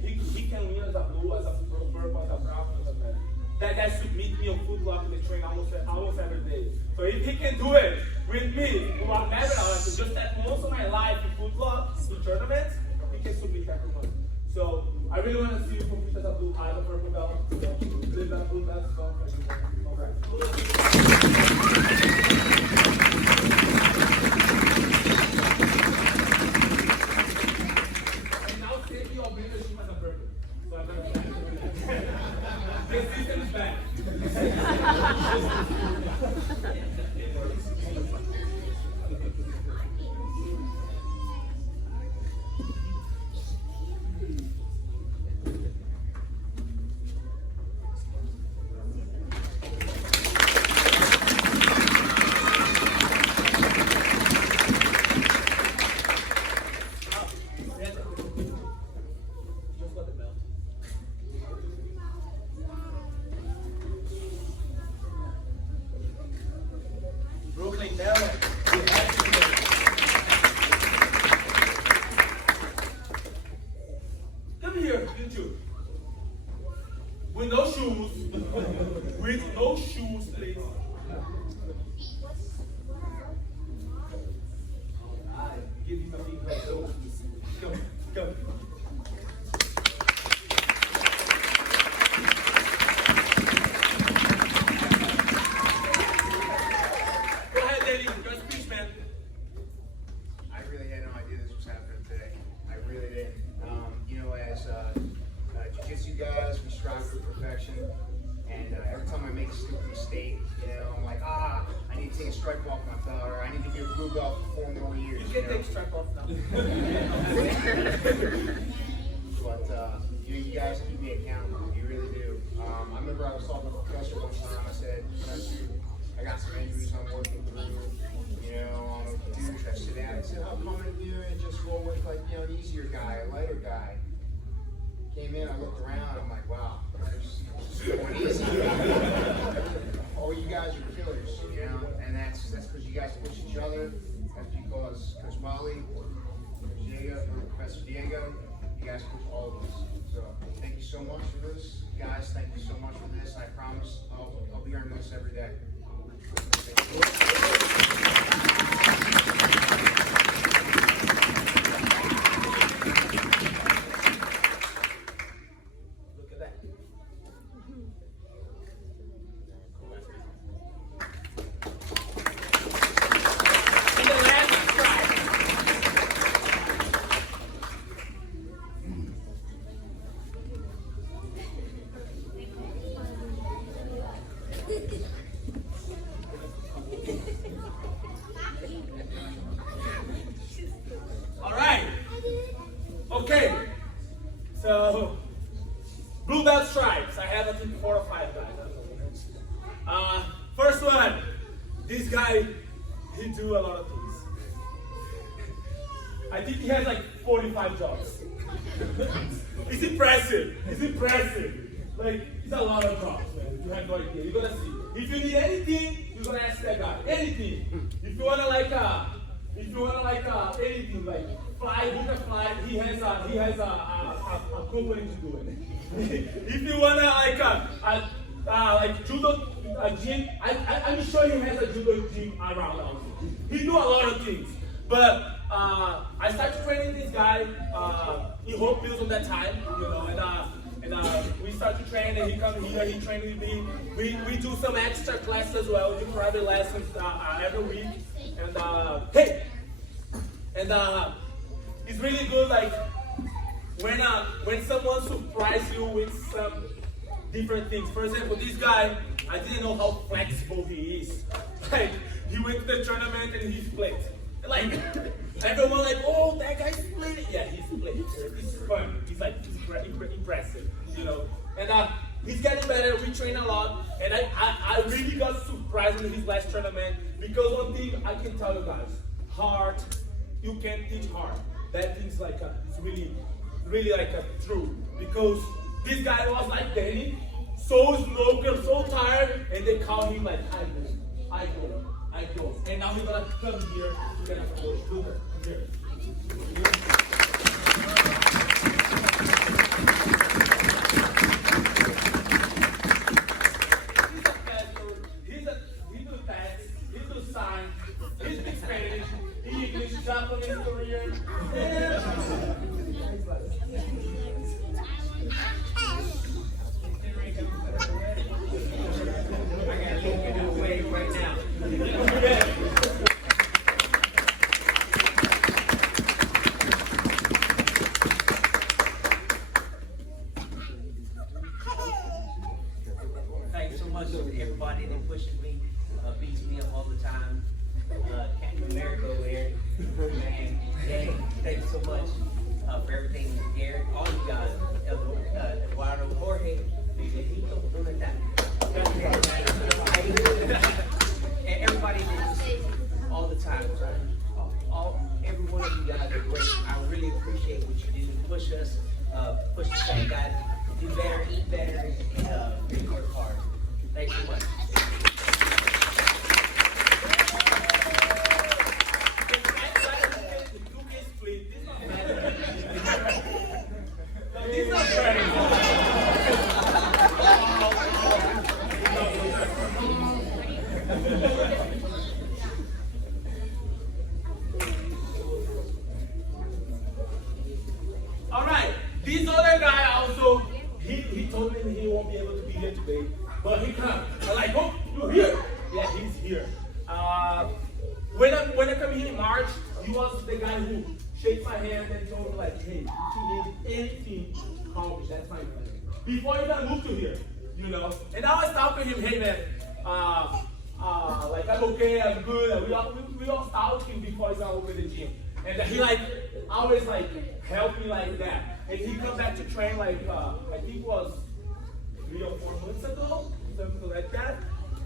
he can win as a blue, as a purple, as a brown, as a red. That guy should meet me on Foot Locker in the train almost every day. So if he can do it with me, who I've never done, just that most of my life in Foot Locker, in tournaments, he can submit every month. So I really want to see you compete as a blue, either purple belt, blue belt, blue belt, and now take your membership as a purple. So I'm going to the system is back. Come here, you two. With no shoes. With no shoes, please. Give him a big hug. Come. We strive for perfection, and every time I make a stupid mistake, I'm like, I need to take a stripe off my belt, or I need to be a blue belt for 4 more years. You can take a stripe off now. But you guys keep me accountable. You really do. I remember I was talking to the professor one time. I said, I got some injuries I'm working through, you know, on a computer. I sit down and said, how come in here and just roll with like, you know, an easier guy, a lighter guy? Came in, I looked around, I'm like, wow, this is going easy. All you guys are killers, you know, and that's because you guys push each other. That's because Coach Molly, Coach Diego, Professor Diego, you guys push all of us. So thank you so much for this. Guys, thank you so much for this. I promise I'll be earning this every day. Look at that. And the last stripe. All right. Okay. So, blue belt stripes. I have I think 4 or 5 guys. First one. This guy, he do a lot of things. I think he has like 45 jobs. It's impressive. It's impressive. Like, it's a lot of jobs, man. You have no idea. You're gonna see. If you need anything, you're gonna ask that guy. Anything. If you wanna anything like fly, book a flight, he has a company to do it. If you wanna like judo gym, I'm sure he has a judo gym around also. He do a lot of things. But I started training this guy in Hope Mills on that time, you know, and we started training, and he come here, he trained with me. We do some extra classes as well, we do private lessons every week. And it's really good, like when someone surprises you with some different things. For example, this guy, I didn't know how flexible he is. Like, he went to the tournament and he split. Like, everyone like, oh, that guy split. Yeah, he split. It's fun. He's like, it's impressive, you know. And he's getting better. We train a lot, and I really got surprised in his last tournament because one thing I can tell you guys, heart, you can't teach heart. That thing's like it's really like true, because this guy was like Danny, so smoking, so tired, and they call him like, I go. And now he's gonna come here to get a coach. Look here. He's a pastor, he do tax, he do sign, he speaks Spanish, English, Japanese, Korean. Thanks so much to everybody that pushes me, beats me up all the time. Captain America over there, man, Danny, thank you so much for everything, Garrett, all you guys, Eduardo, Jorge, and everybody that just all the time. Every one of you guys are great. I really appreciate what you do. Push us, push the same guys, do better, eat better, and work hard. Thanks so much. All right, this other guy also, he told me he won't be able to be here today, but he come. I'm like, oh, you're here? Yeah, he's here. When I come here in March, he was the guy who shaked my hand and told me like, hey, if you need anything, call me. That's my friend. Before he even moved to here, you know. And I was talking to him, hey man, like I'm okay, I'm good. We all talking before he's gonna open the gym. And he like always like help me like that. And he come back to train like I think it was 3 or 4 months ago, something like that.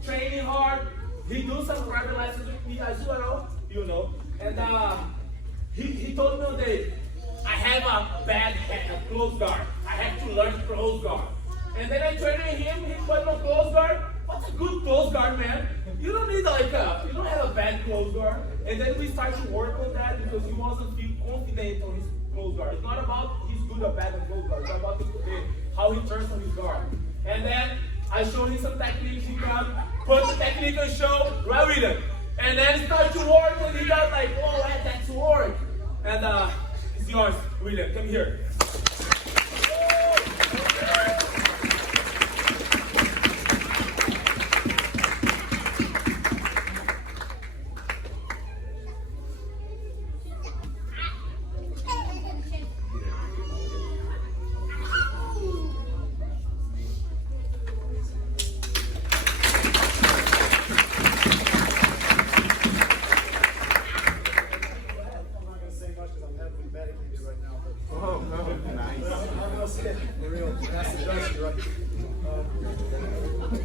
Training hard. He do some private lessons with me as well, you know. And he told me one day, I have a bad a close guard. I have to learn close guard. And then I trained him, he put on close guard. What's a good close guard, man? You don't need like you don't have a bad close guard. And then we start to work on that because he wasn't feel confident on his close guard. It's not about he's good or bad at close guard. It's about how he turns on his guard. And then I showed him some techniques. He got put the technique on show, right with it. And then it started to work, and he got like, oh, that's work. And it's yours, William. Come here.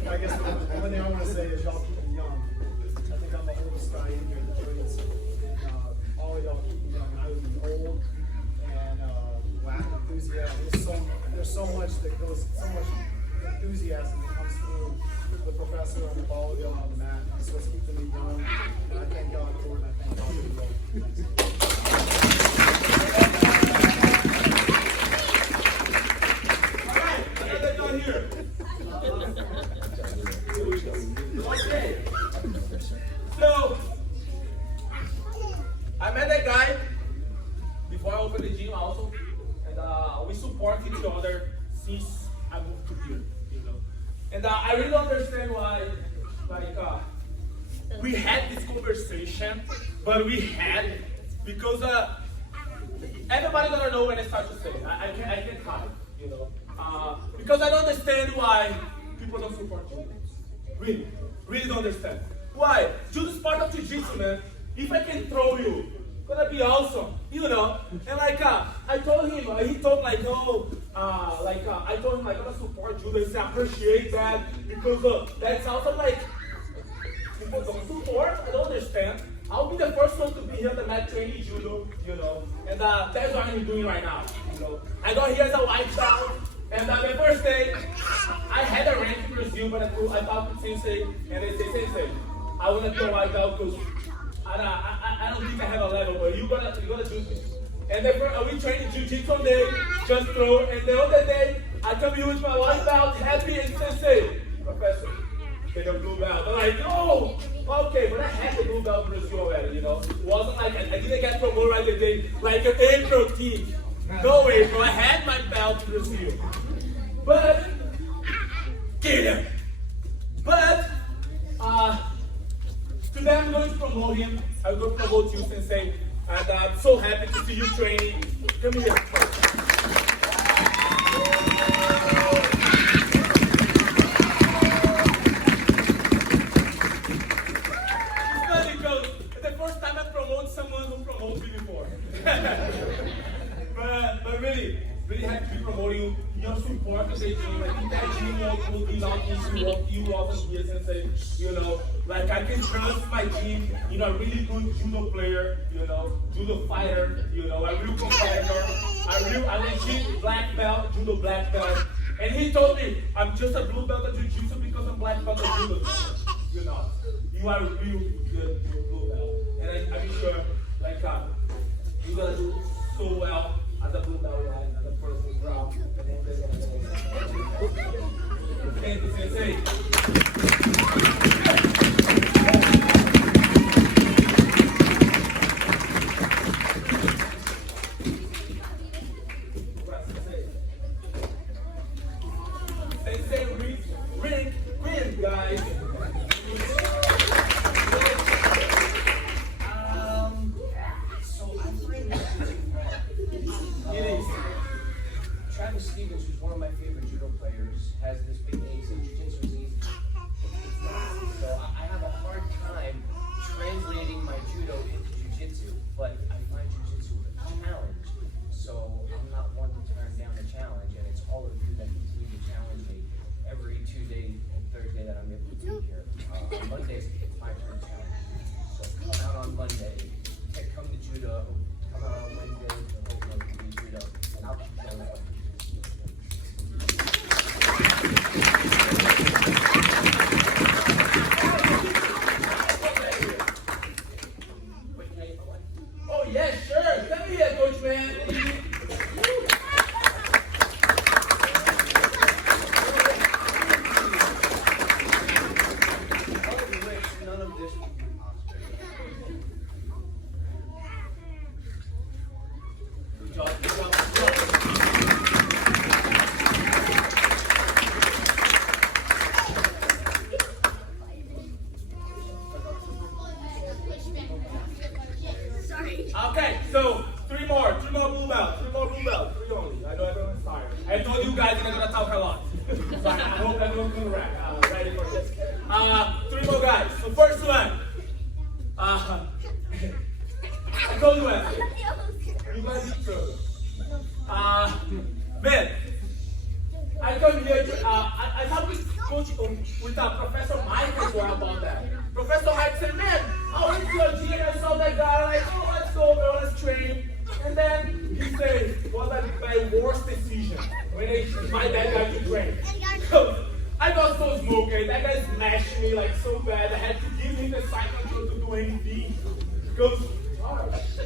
I guess the one thing I want to say is y'all keep me young. I think I'm the oldest guy in here that trains. All of y'all keep me young. I would be old and lack enthusiasm. There's so much that goes, so much enthusiasm that comes through the professor and all of y'all on the mat. So it's keeping me young. And I thank God for it. And I thank God for you. Here. Okay. So I met that guy before I opened the gym also, and we support each other since I moved to here, you know. And I really understand why, like, we had this conversation, but we had it because everybody gonna know when I start to say it. I can't hide, you know. Because I don't understand why people don't support you. Really don't understand. Why? Judo is part of jiu-jitsu, man. If I can throw you, it's gonna be awesome, you know. And like, I told him, he told like, oh, I told him like, I'm gonna support judo. He said, I appreciate that because that's also like, people don't support. I don't understand. I'll be the first one to be here on the mat training judo, you know. And that's what I'm doing right now, you know. I got here as a white belt. And the first day, I had a rank in Brazil, but I talked to Sensei, and they say, Sensei, I want to be a white belt because I don't think I have a level, but you gotta do this. And then we trained jiu-jitsu one day, just throw, and the other day, I come here with my white belt, happy, and Sensei, Professor, get a blue belt. I'm like, oh, okay, but I had the blue belt in Brazil already, you know. It wasn't like, I didn't get promoted right the day, like an April team. No way, bro, I had my belt in Brazil. But, get him. But, today I'm going to promote him. I'm going to promote you, Sensei. And I'm so happy to see you training. Come here. It's funny because it's the first time I promote someone who promotes me before. but really happy to be promoting you. Your support of the gym, like that gym will be not easy work. You wasn't here, Sensei, you know. Like I can trust my team, you know, a really good judo player, you know, judo fighter, you know, a real competitor, a legit black belt, judo black belt. And he told me, I'm just a blue belt of jiu-jitsu because I'm black belt of judo. You know, you are a real good blue belt. And I'm sure, like, you're gonna do so well as a blue belt line, as a person round. Thank you, Sensei. Ring, guys. So I'm friends with It is. Travis Stevens, who's one of my favorite judo players, has this big name. Jiu-jitsu is easy. It's not. So I have a hard time translating my judo into jiu-jitsu, but I find jiu-jitsu a challenge. So I'm not one to turn down a challenge, and it's all of you that continue to challenge me every So, three more blue belts, three only. I know everyone's tired. I told you guys I'm gonna talk a lot. So I hope everyone's gonna ready for this. Three more guys. So first one. I told you that. You guys be true. Man, I come here to, I talked with Professor Mike as well about that. Professor Mike said, man, I went to a gym, I saw that guy, like, oh, let's go, bro, let's train. And then he said, it was my worst decision when I invited that guy to train. So, I got so smoky, that guy smashed me like so bad, I had to give him the cycle to do anything. Because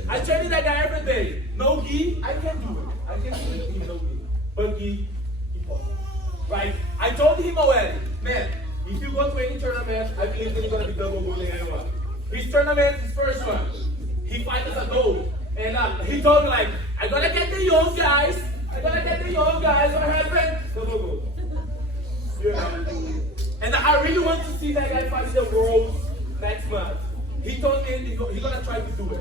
I train that guy every day. No gi, I can't do it. I can't do it with no gi. But gi, right? I told him already, man, if you go to any tournament, I believe he's going to be double gold in anyone. His tournament, his first one, he fights as a gold. And he told me like, I gotta get the young guys. What happened? Double gold. Yeah. And I really want to see that guy fight the world next month. He told me he's gonna try to do it.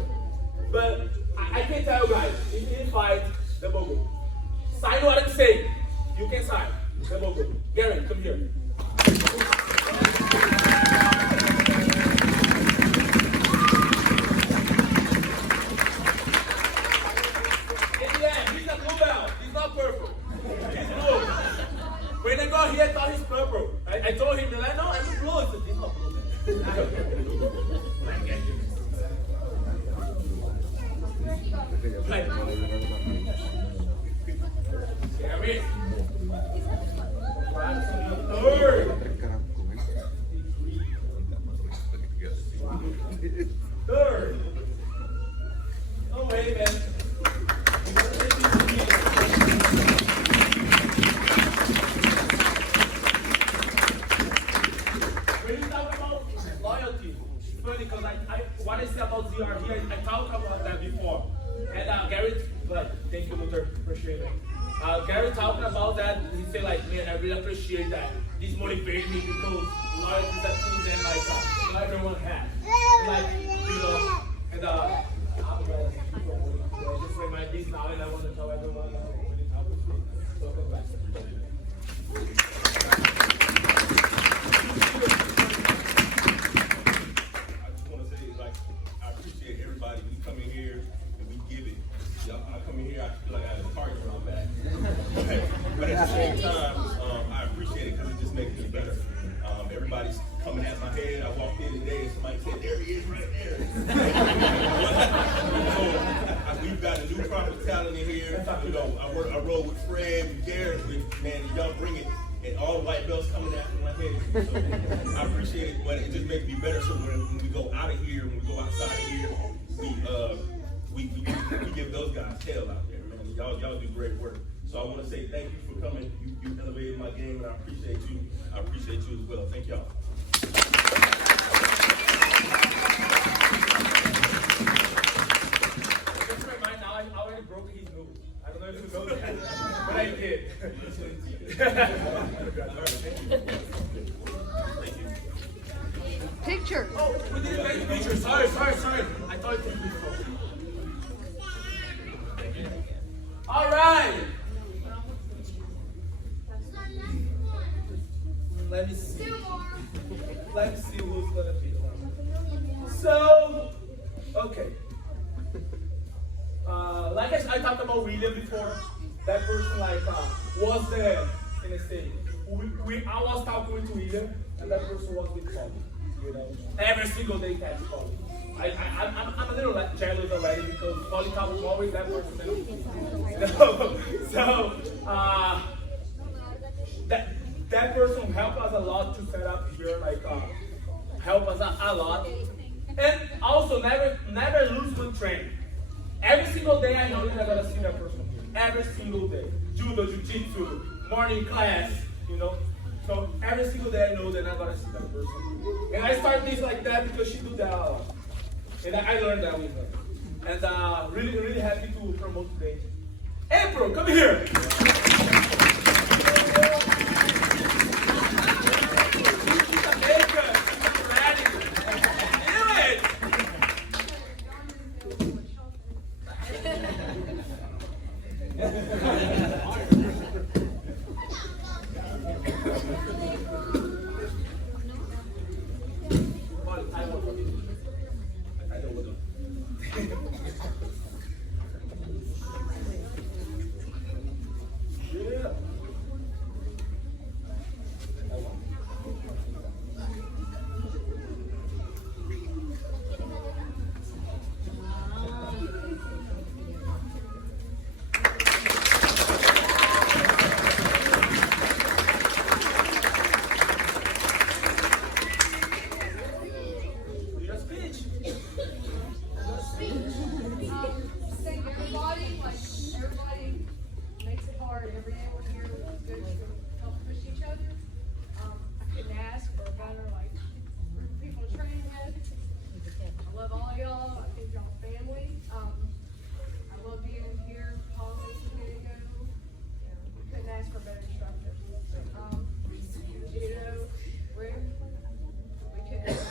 But I can tell you guys, if he fights, double gold. Sign what I'm saying. You can sign. Double gold. Gary, come here. He's a blue belt. He's not purple. He's blue. When I got here, I thought he's purple. I told him, I know, I'm blue. I said, he's not blue. Right. Gary. Third. No way, man. When you talk about loyalty, it's funny because what I say about ZR here, I talked about that before. And Gary, thank you, Luther, appreciate it. Gary talking about that, he said like, man, I really appreciate that. This motivated me because loyalty is a thing that like not everyone has. Like, you know, and I'm gonna just remind this now, and I want to tell everyone when you talk with me. So come back. I just want to say, like, I appreciate everybody. We come in here and we give it. I come in here, I feel like I have a target on my back. But at the same time, I appreciate it because it just makes me better. Everybody's coming at my head. I walked in today and somebody said, there he is right there. So, we've got a new proper talent in here. You know, I roll with Fred, with Garrett, with, man, y'all bring it. And all the white belts coming after my head. So, I appreciate it, but it just makes me better. So when we go out of here, when we go outside of here, we give those guys hell out there, man. Y'all do great work. So I want to say thank you for coming. You elevated my game, and I appreciate you. I appreciate you as well. Thank y'all. Just remind now, I already broke his nose. I don't know if you know that, but I did. Picture. Oh, we didn't make a picture. Sorry. I thought it was before. All right. Let me see. Let's see who's gonna be. So, okay. Like I talked about William before. That person was there in the state. I was talking with William, and that person was with Polly. You know, every single day catch Polly. I'm a little jealous already because Polly was always that person. So that person helped us a lot to set up here, help us a lot. And also never lose one train. Every single day I know that I'm gonna see that person here. Every single day. Judo, jiu-jitsu, morning class, you know. So every single day I know that I'm gonna see that person. And I start things like that because she do that a lot. And I learned that with her. And really, really happy to promote today. April, come here.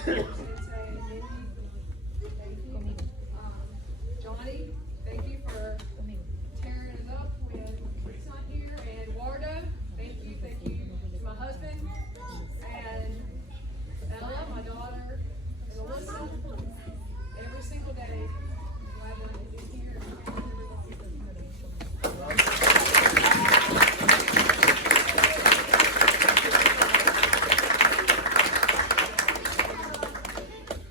Johnny, thank you for tearing it up when Rick's not here. And Wardo, thank you to my husband. And Ella, my daughter, and Alyssa, every single day. Glad that he's here.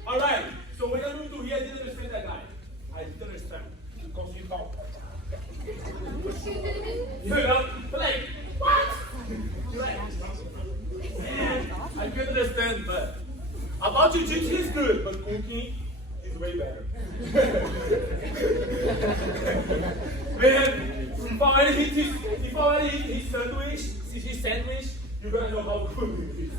All right, so when I moved to here, I didn't understand that guy. I didn't understand. Because you talk. You know, but like, what? You're like, man, I couldn't understand, but about jiu-jitsu, he's good, but cooking is way better. Man, if I already hit his sandwich, you're gonna know how good it is.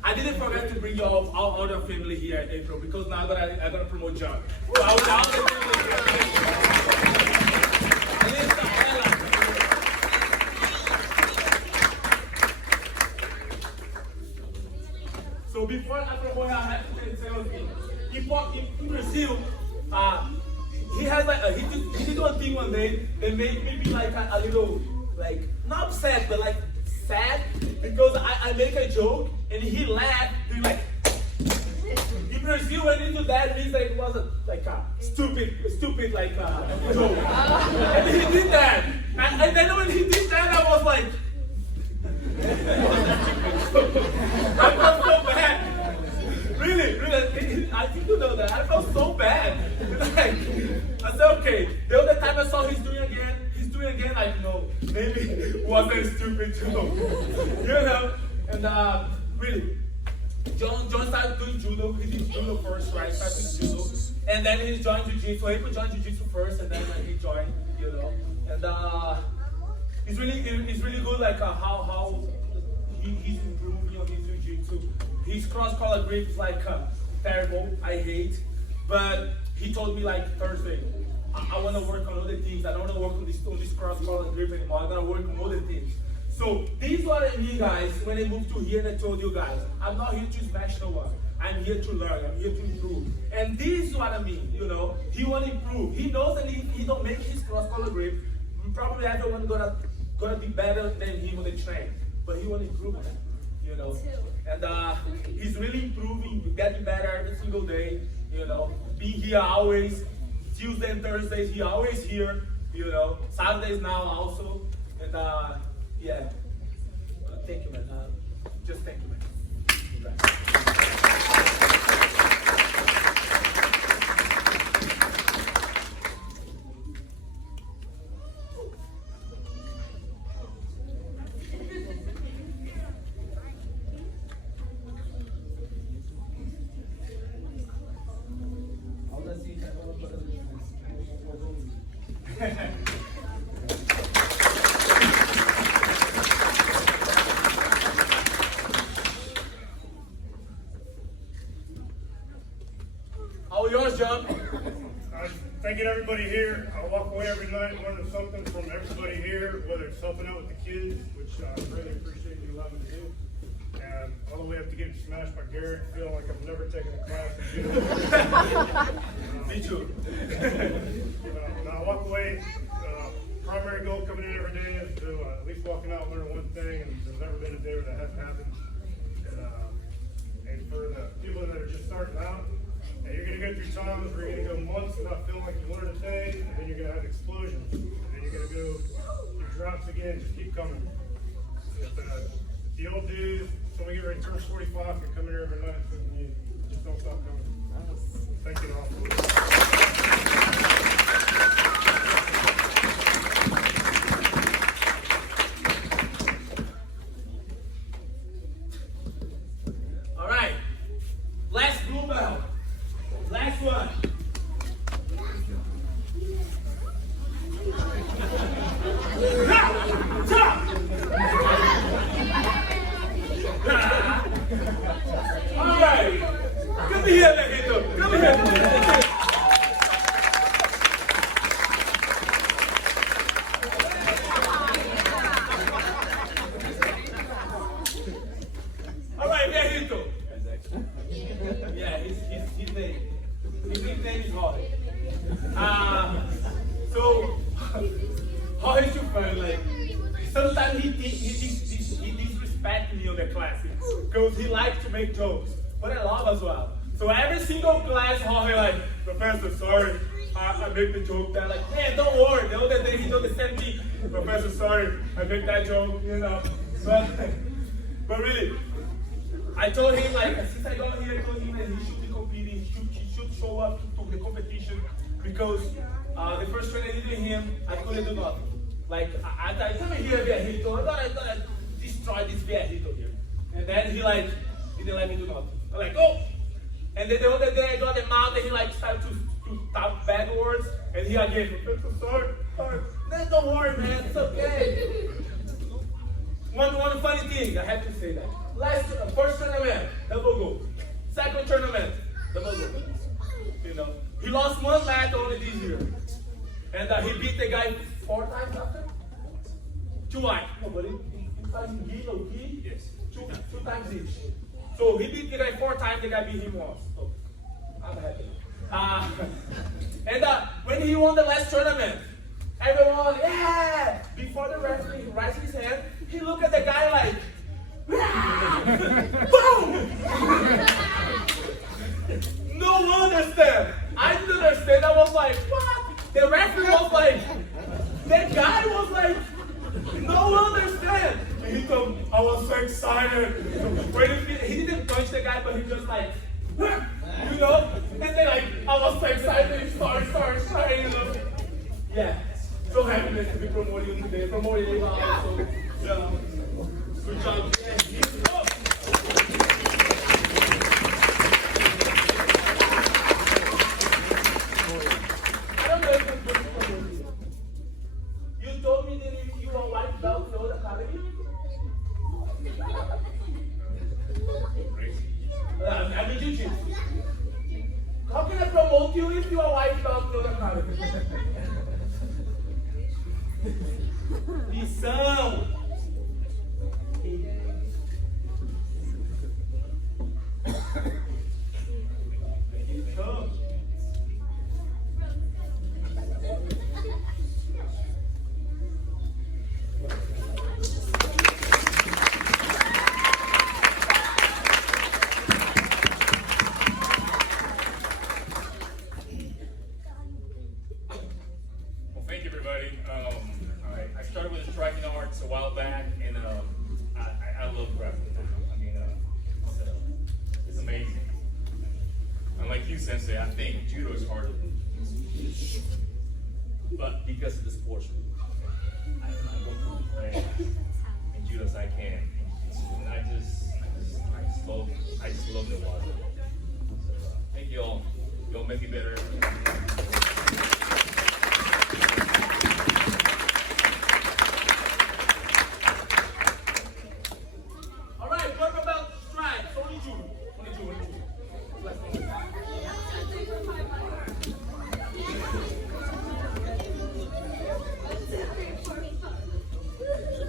I didn't forget to bring you all the family here in April because now I'm gonna promote John. So I will all the family here. Alyssa, Ella. So before I promote, I have to say one thing. In Brazil, he has like he did one thing one day that made me be like a little like not upset but like sad because I make a joke and he laughed. He's like, in Brazil when you do that it means that it was a stupid like joke. And he did that. And then when he did that I was like I felt so bad. Really, I think you know that. I felt so bad. Like, I said, okay. The other time I saw he's doing again, like, no, maybe it wasn't a stupid joke. You know? And really, John started doing judo. He did judo first, right? Started doing judo. And then he joined jiu-jitsu. So he joined jiu-jitsu first, and then he joined, you know. And it's really good, like, how he's improving on his jiu-jitsu. His cross-collar grip is like terrible. I hate. But he told me like Thursday, I want to work on other things. I don't want to work on this cross-collar grip anymore. I'm gonna work on other things. So this is what I mean, guys. When I moved to here, and I told you guys, I'm not here to smash no one. I'm here to learn. I'm here to improve. And this is what I mean. You know, he want to improve. He knows that if he don't make his cross-collar grip, probably everyone gonna be better than him on the train. But he want to improve on it. You know, and he's really improving, getting better every single day. You know, being here always. Tuesday and Thursdays, he always here. You know, Saturdays now also. And yeah, thank you, man. Just thank you, man. All yours, John. Thanking everybody here. I walk away every night learning something from everybody here, whether it's helping out with the kids, which I really appreciate you allowing me to do, and all the way up to getting smashed by Garrett, feeling like I've never taken a class in judo. Me too. I walk away, primary goal coming in every day is to at least walking out and learn one thing, and there's never been a day where that hasn't happened. And for the people that are just starting out, you're going to go through times where you're going to go months without feeling like you learned a thing, and then you're going to have explosions, and then you're going to go through drops again, just keep coming. If the old dudes, when we get ready to turn 45, can come in here every night, and you just don't stop coming. Thank you all. All right, last blue belt. Last one. class because he likes to make jokes, but I love as well. So every single class, Jorge like, Professor, sorry, I make the joke that like, man, don't worry. The other day he did the same thing. Professor, sorry, I make that joke, you know. But really, I told him like, since I got here, I told him that he should be competing, he should show up to the competition because the first train I did with him, I couldn't do nothing. Like, I come here Viejito, I gotta destroy this Viejito here. And then he like, he didn't let me do nothing. I'm like, oh! And then the other day I got him out and he like started to talk bad words. And he again, sorry. Man, don't worry, man, it's okay. One funny thing, I have to say that. First tournament, double goal. Second tournament, double goal. You know, he lost one match only this year. And he beat the guy 4 times after? 2 times. No, but yes. Two times each. So he beat the guy 4 times, the guy beat him once. So I'm happy. And when he won the last tournament, everyone, yeah! Before the referee raised his hand, he looked at the guy like, boom! No one understand. I didn't understand. I was like, what? The referee was like, the guy was like, no one understand. And he told me, I was so excited. He didn't punch the guy, but he just like, you know? And then like, I was so excited. Sorry, you know? Yeah. So happy to be promoting you today. Promoting you also. Yeah. Good job. I don't know if I'm good for you. You told me that you were white belt in the academy? I mean jiu-jitsu. How can I promote you if you are white belt in the academy? Lição! Então. Well, thank you, everybody. I started with striking arts a while back, and I love grappling. I mean, it's amazing. Unlike you, Sensei, I think judo is harder than jiu-jitsu. But because of the sports rule, I cannot go through the class in judo as I can. And I just love the water. So, thank you all. Y'all make me better.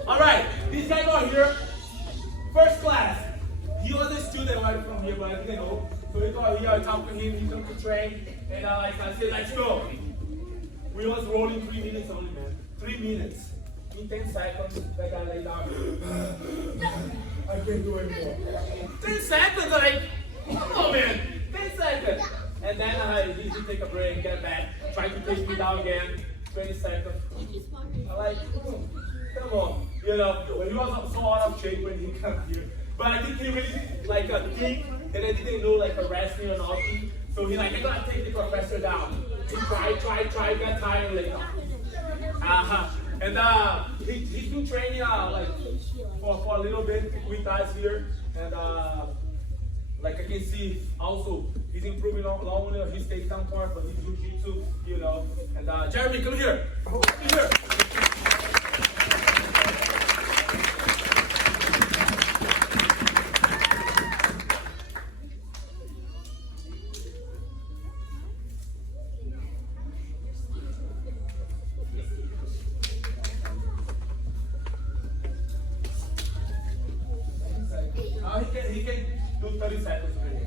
Alright, this guy got here, first class. He was a student right from here, but I didn't know. So he got here, I talked to him, he come to train, and I said, let's go. We was rolling 3 minutes only, man. 3 minutes. In 10 seconds, that guy lay down. I can't do it anymore. 10 seconds, like, come on, man. 10 seconds. And then he take a break, get back, try to take me down again. 20 seconds. I like, come on. You know, he was so out of shape when he came here. But I think he really like think that I didn't know like a wrestling or nothing. So he like, I gotta take the professor down. He try, got tired later. And he's been training like for a little bit with us here. And like I can see also he's improving not only on his takedown part, but his jiu-jitsu, you know. And Jeremy, come here. Come here. He can do 30 seconds already.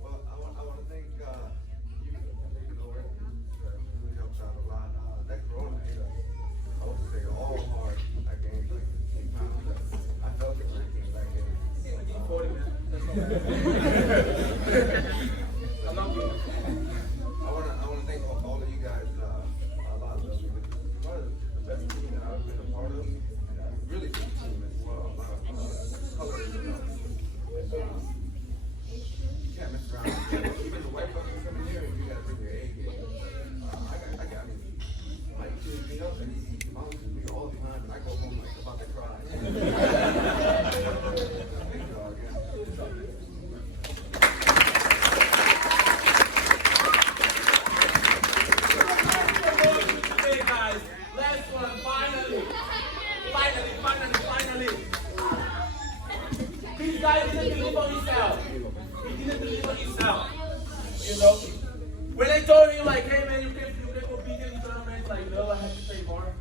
Well, I want to thank you for taking over. I'm not good. I wanna thank all of you guys. A lot of the best team that I've been a part of, and really good team as well. A lot of colors, and can't mess around. Even the white buckets coming here, you gotta bring your A game. I mean, like tuning me up and he bounces me all the time, and I go home like about to cry. Thank you all again. Today, guys. Last one, finally. This guy didn't believe on himself. He didn't believe on himself. You know? When I told him, like, hey man, you can compete in tournaments, like, no, I have to train more.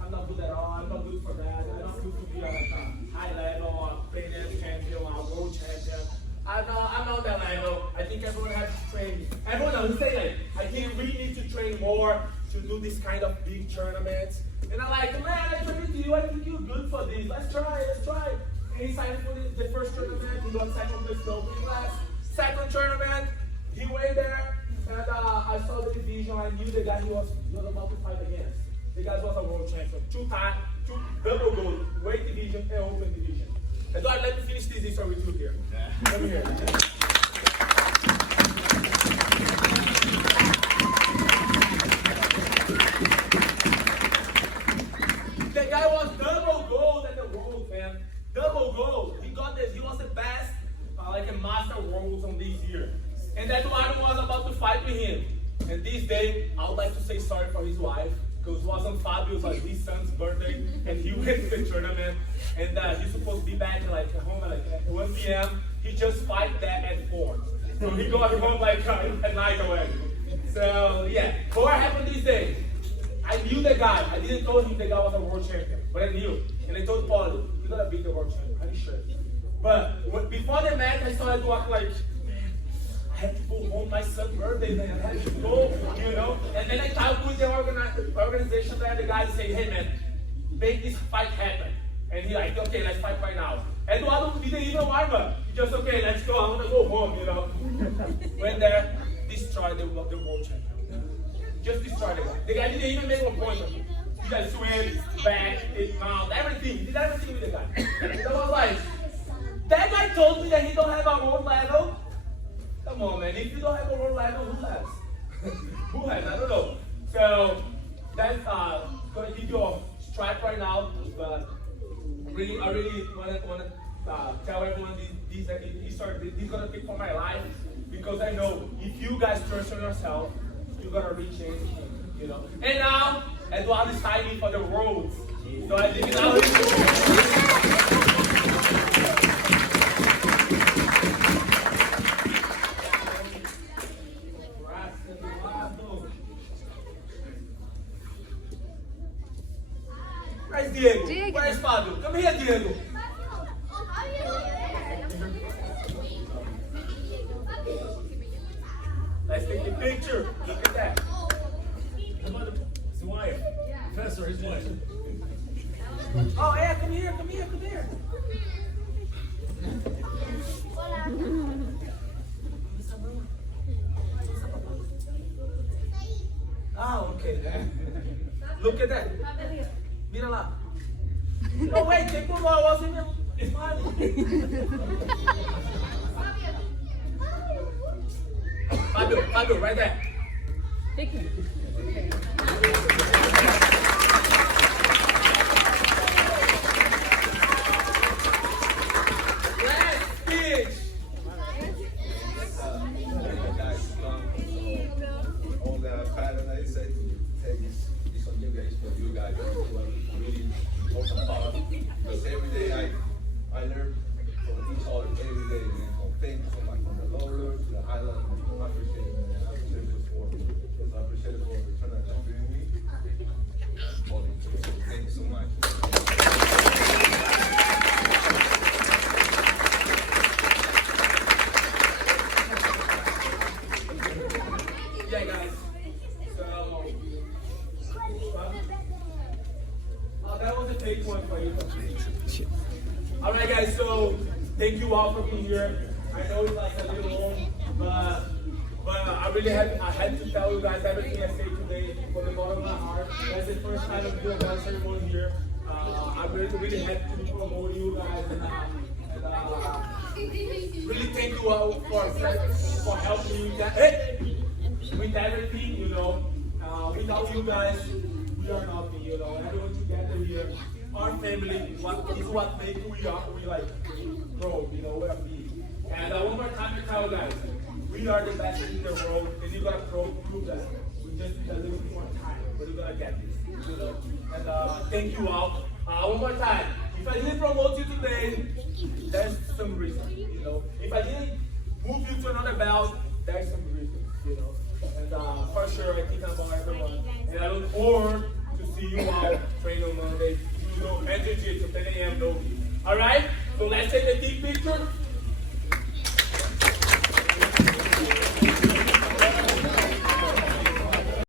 I'm not good at all. I'm not good for that. I'm not good to be like a high level or trainer champion or world champion. I'm not on that level. I think everyone has to train. Everyone else say like, I think we need to train more to do this kind of big tournaments. And I'm like, man, I trained with you. I think you're good for this. Let's try. And he signed for the first tournament. He got second place opening class. Second tournament, he went there. And I saw the division. I knew the guy he was about to fight against. The guy was a world champion. Two double gold, weight division and open division. Eduardo, let me finish this story with you here. Come here. The guy was double gold at the world, man. Double gold. He was the best, like a master worlds on this year. And Eduardo was about to fight with him. And this day, I would like to say sorry for his wife. Because it wasn't Fabio's, like his son's birthday, and he went to the tournament, and he's supposed to be back like home at like 1 p.m. He just fight that at 4, so he got home like at night already. So yeah, but what happened this day? I knew the guy. I didn't tell him the guy was a world champion, but I knew, and I told Paulie, "You're gonna beat the world champion. I'm sure." But before the match, I started to act like, I have to go home, my son's birthday, man. I have to go, you know? And then I talked with the organization there, the guys say, hey man, make this fight happen. And he like, okay, let's fight right now. Eduardo didn't even warm up. He just, okay, let's go, I want to go home, you know? Went there, destroyed the world champion. Just destroyed the guy. The guy didn't even make a point of it. He just swim, back, his mouth, everything. He did everything with the guy. So I was like, that guy told me that he don't have a world level. Come on, man. If you don't have a world level, who has? Who has? I don't know. So that's gonna give you a strike right now. But I really wanna tell everyone this gonna take for my life, because I know if you guys trust on yourself, you're gonna reach anything, you know. And now Eduardo is fighting for the world. So I think now where's Diego? Where's Fabio? Come here, Diego. Let's take the picture. Look at that. His wife. Professor, his wife. Oh, yeah, come here. Ah, okay. Look at that. Mira lá. No, wait, take one more. I wasn't even smiling. Fabio, right there. Thank you. Last speech. All the paradise I take is on you guys, for you guys who are really important part. Because every day I learn from each other every day. And so thank you so much from the lower to the highland. I appreciate it. I appreciate it for because I appreciate it for the tournament that you're doing me. So thank you so much. Yeah, guys. So, that was a big one for you. All right, guys. So, thank you all for being here. I know it's like a little long, but I really had to tell you guys everything I say today from the bottom of my heart. That's the first time I'm doing a ceremony here. I really had to promote you guys and really thank you all for helping me with everything, you know. Without you guys, we are nothing, you know. Everyone together here, our family, is what make who we are. We like grow, you know, we're big. And one more time to tell you guys, we are the best in the world, and you gotta prove that. We just need a little bit more time, but we're gonna get this, you know. And thank you all. One more time. If I didn't promote you today, there's some reason, you know. If I didn't move you to another belt, there's some reason, you know. And for sure, I think about everyone. And I look forward to see you all train on Monday. You know, and jiu-jitsu, 10 a.m. no. All right? So let's take a big picture.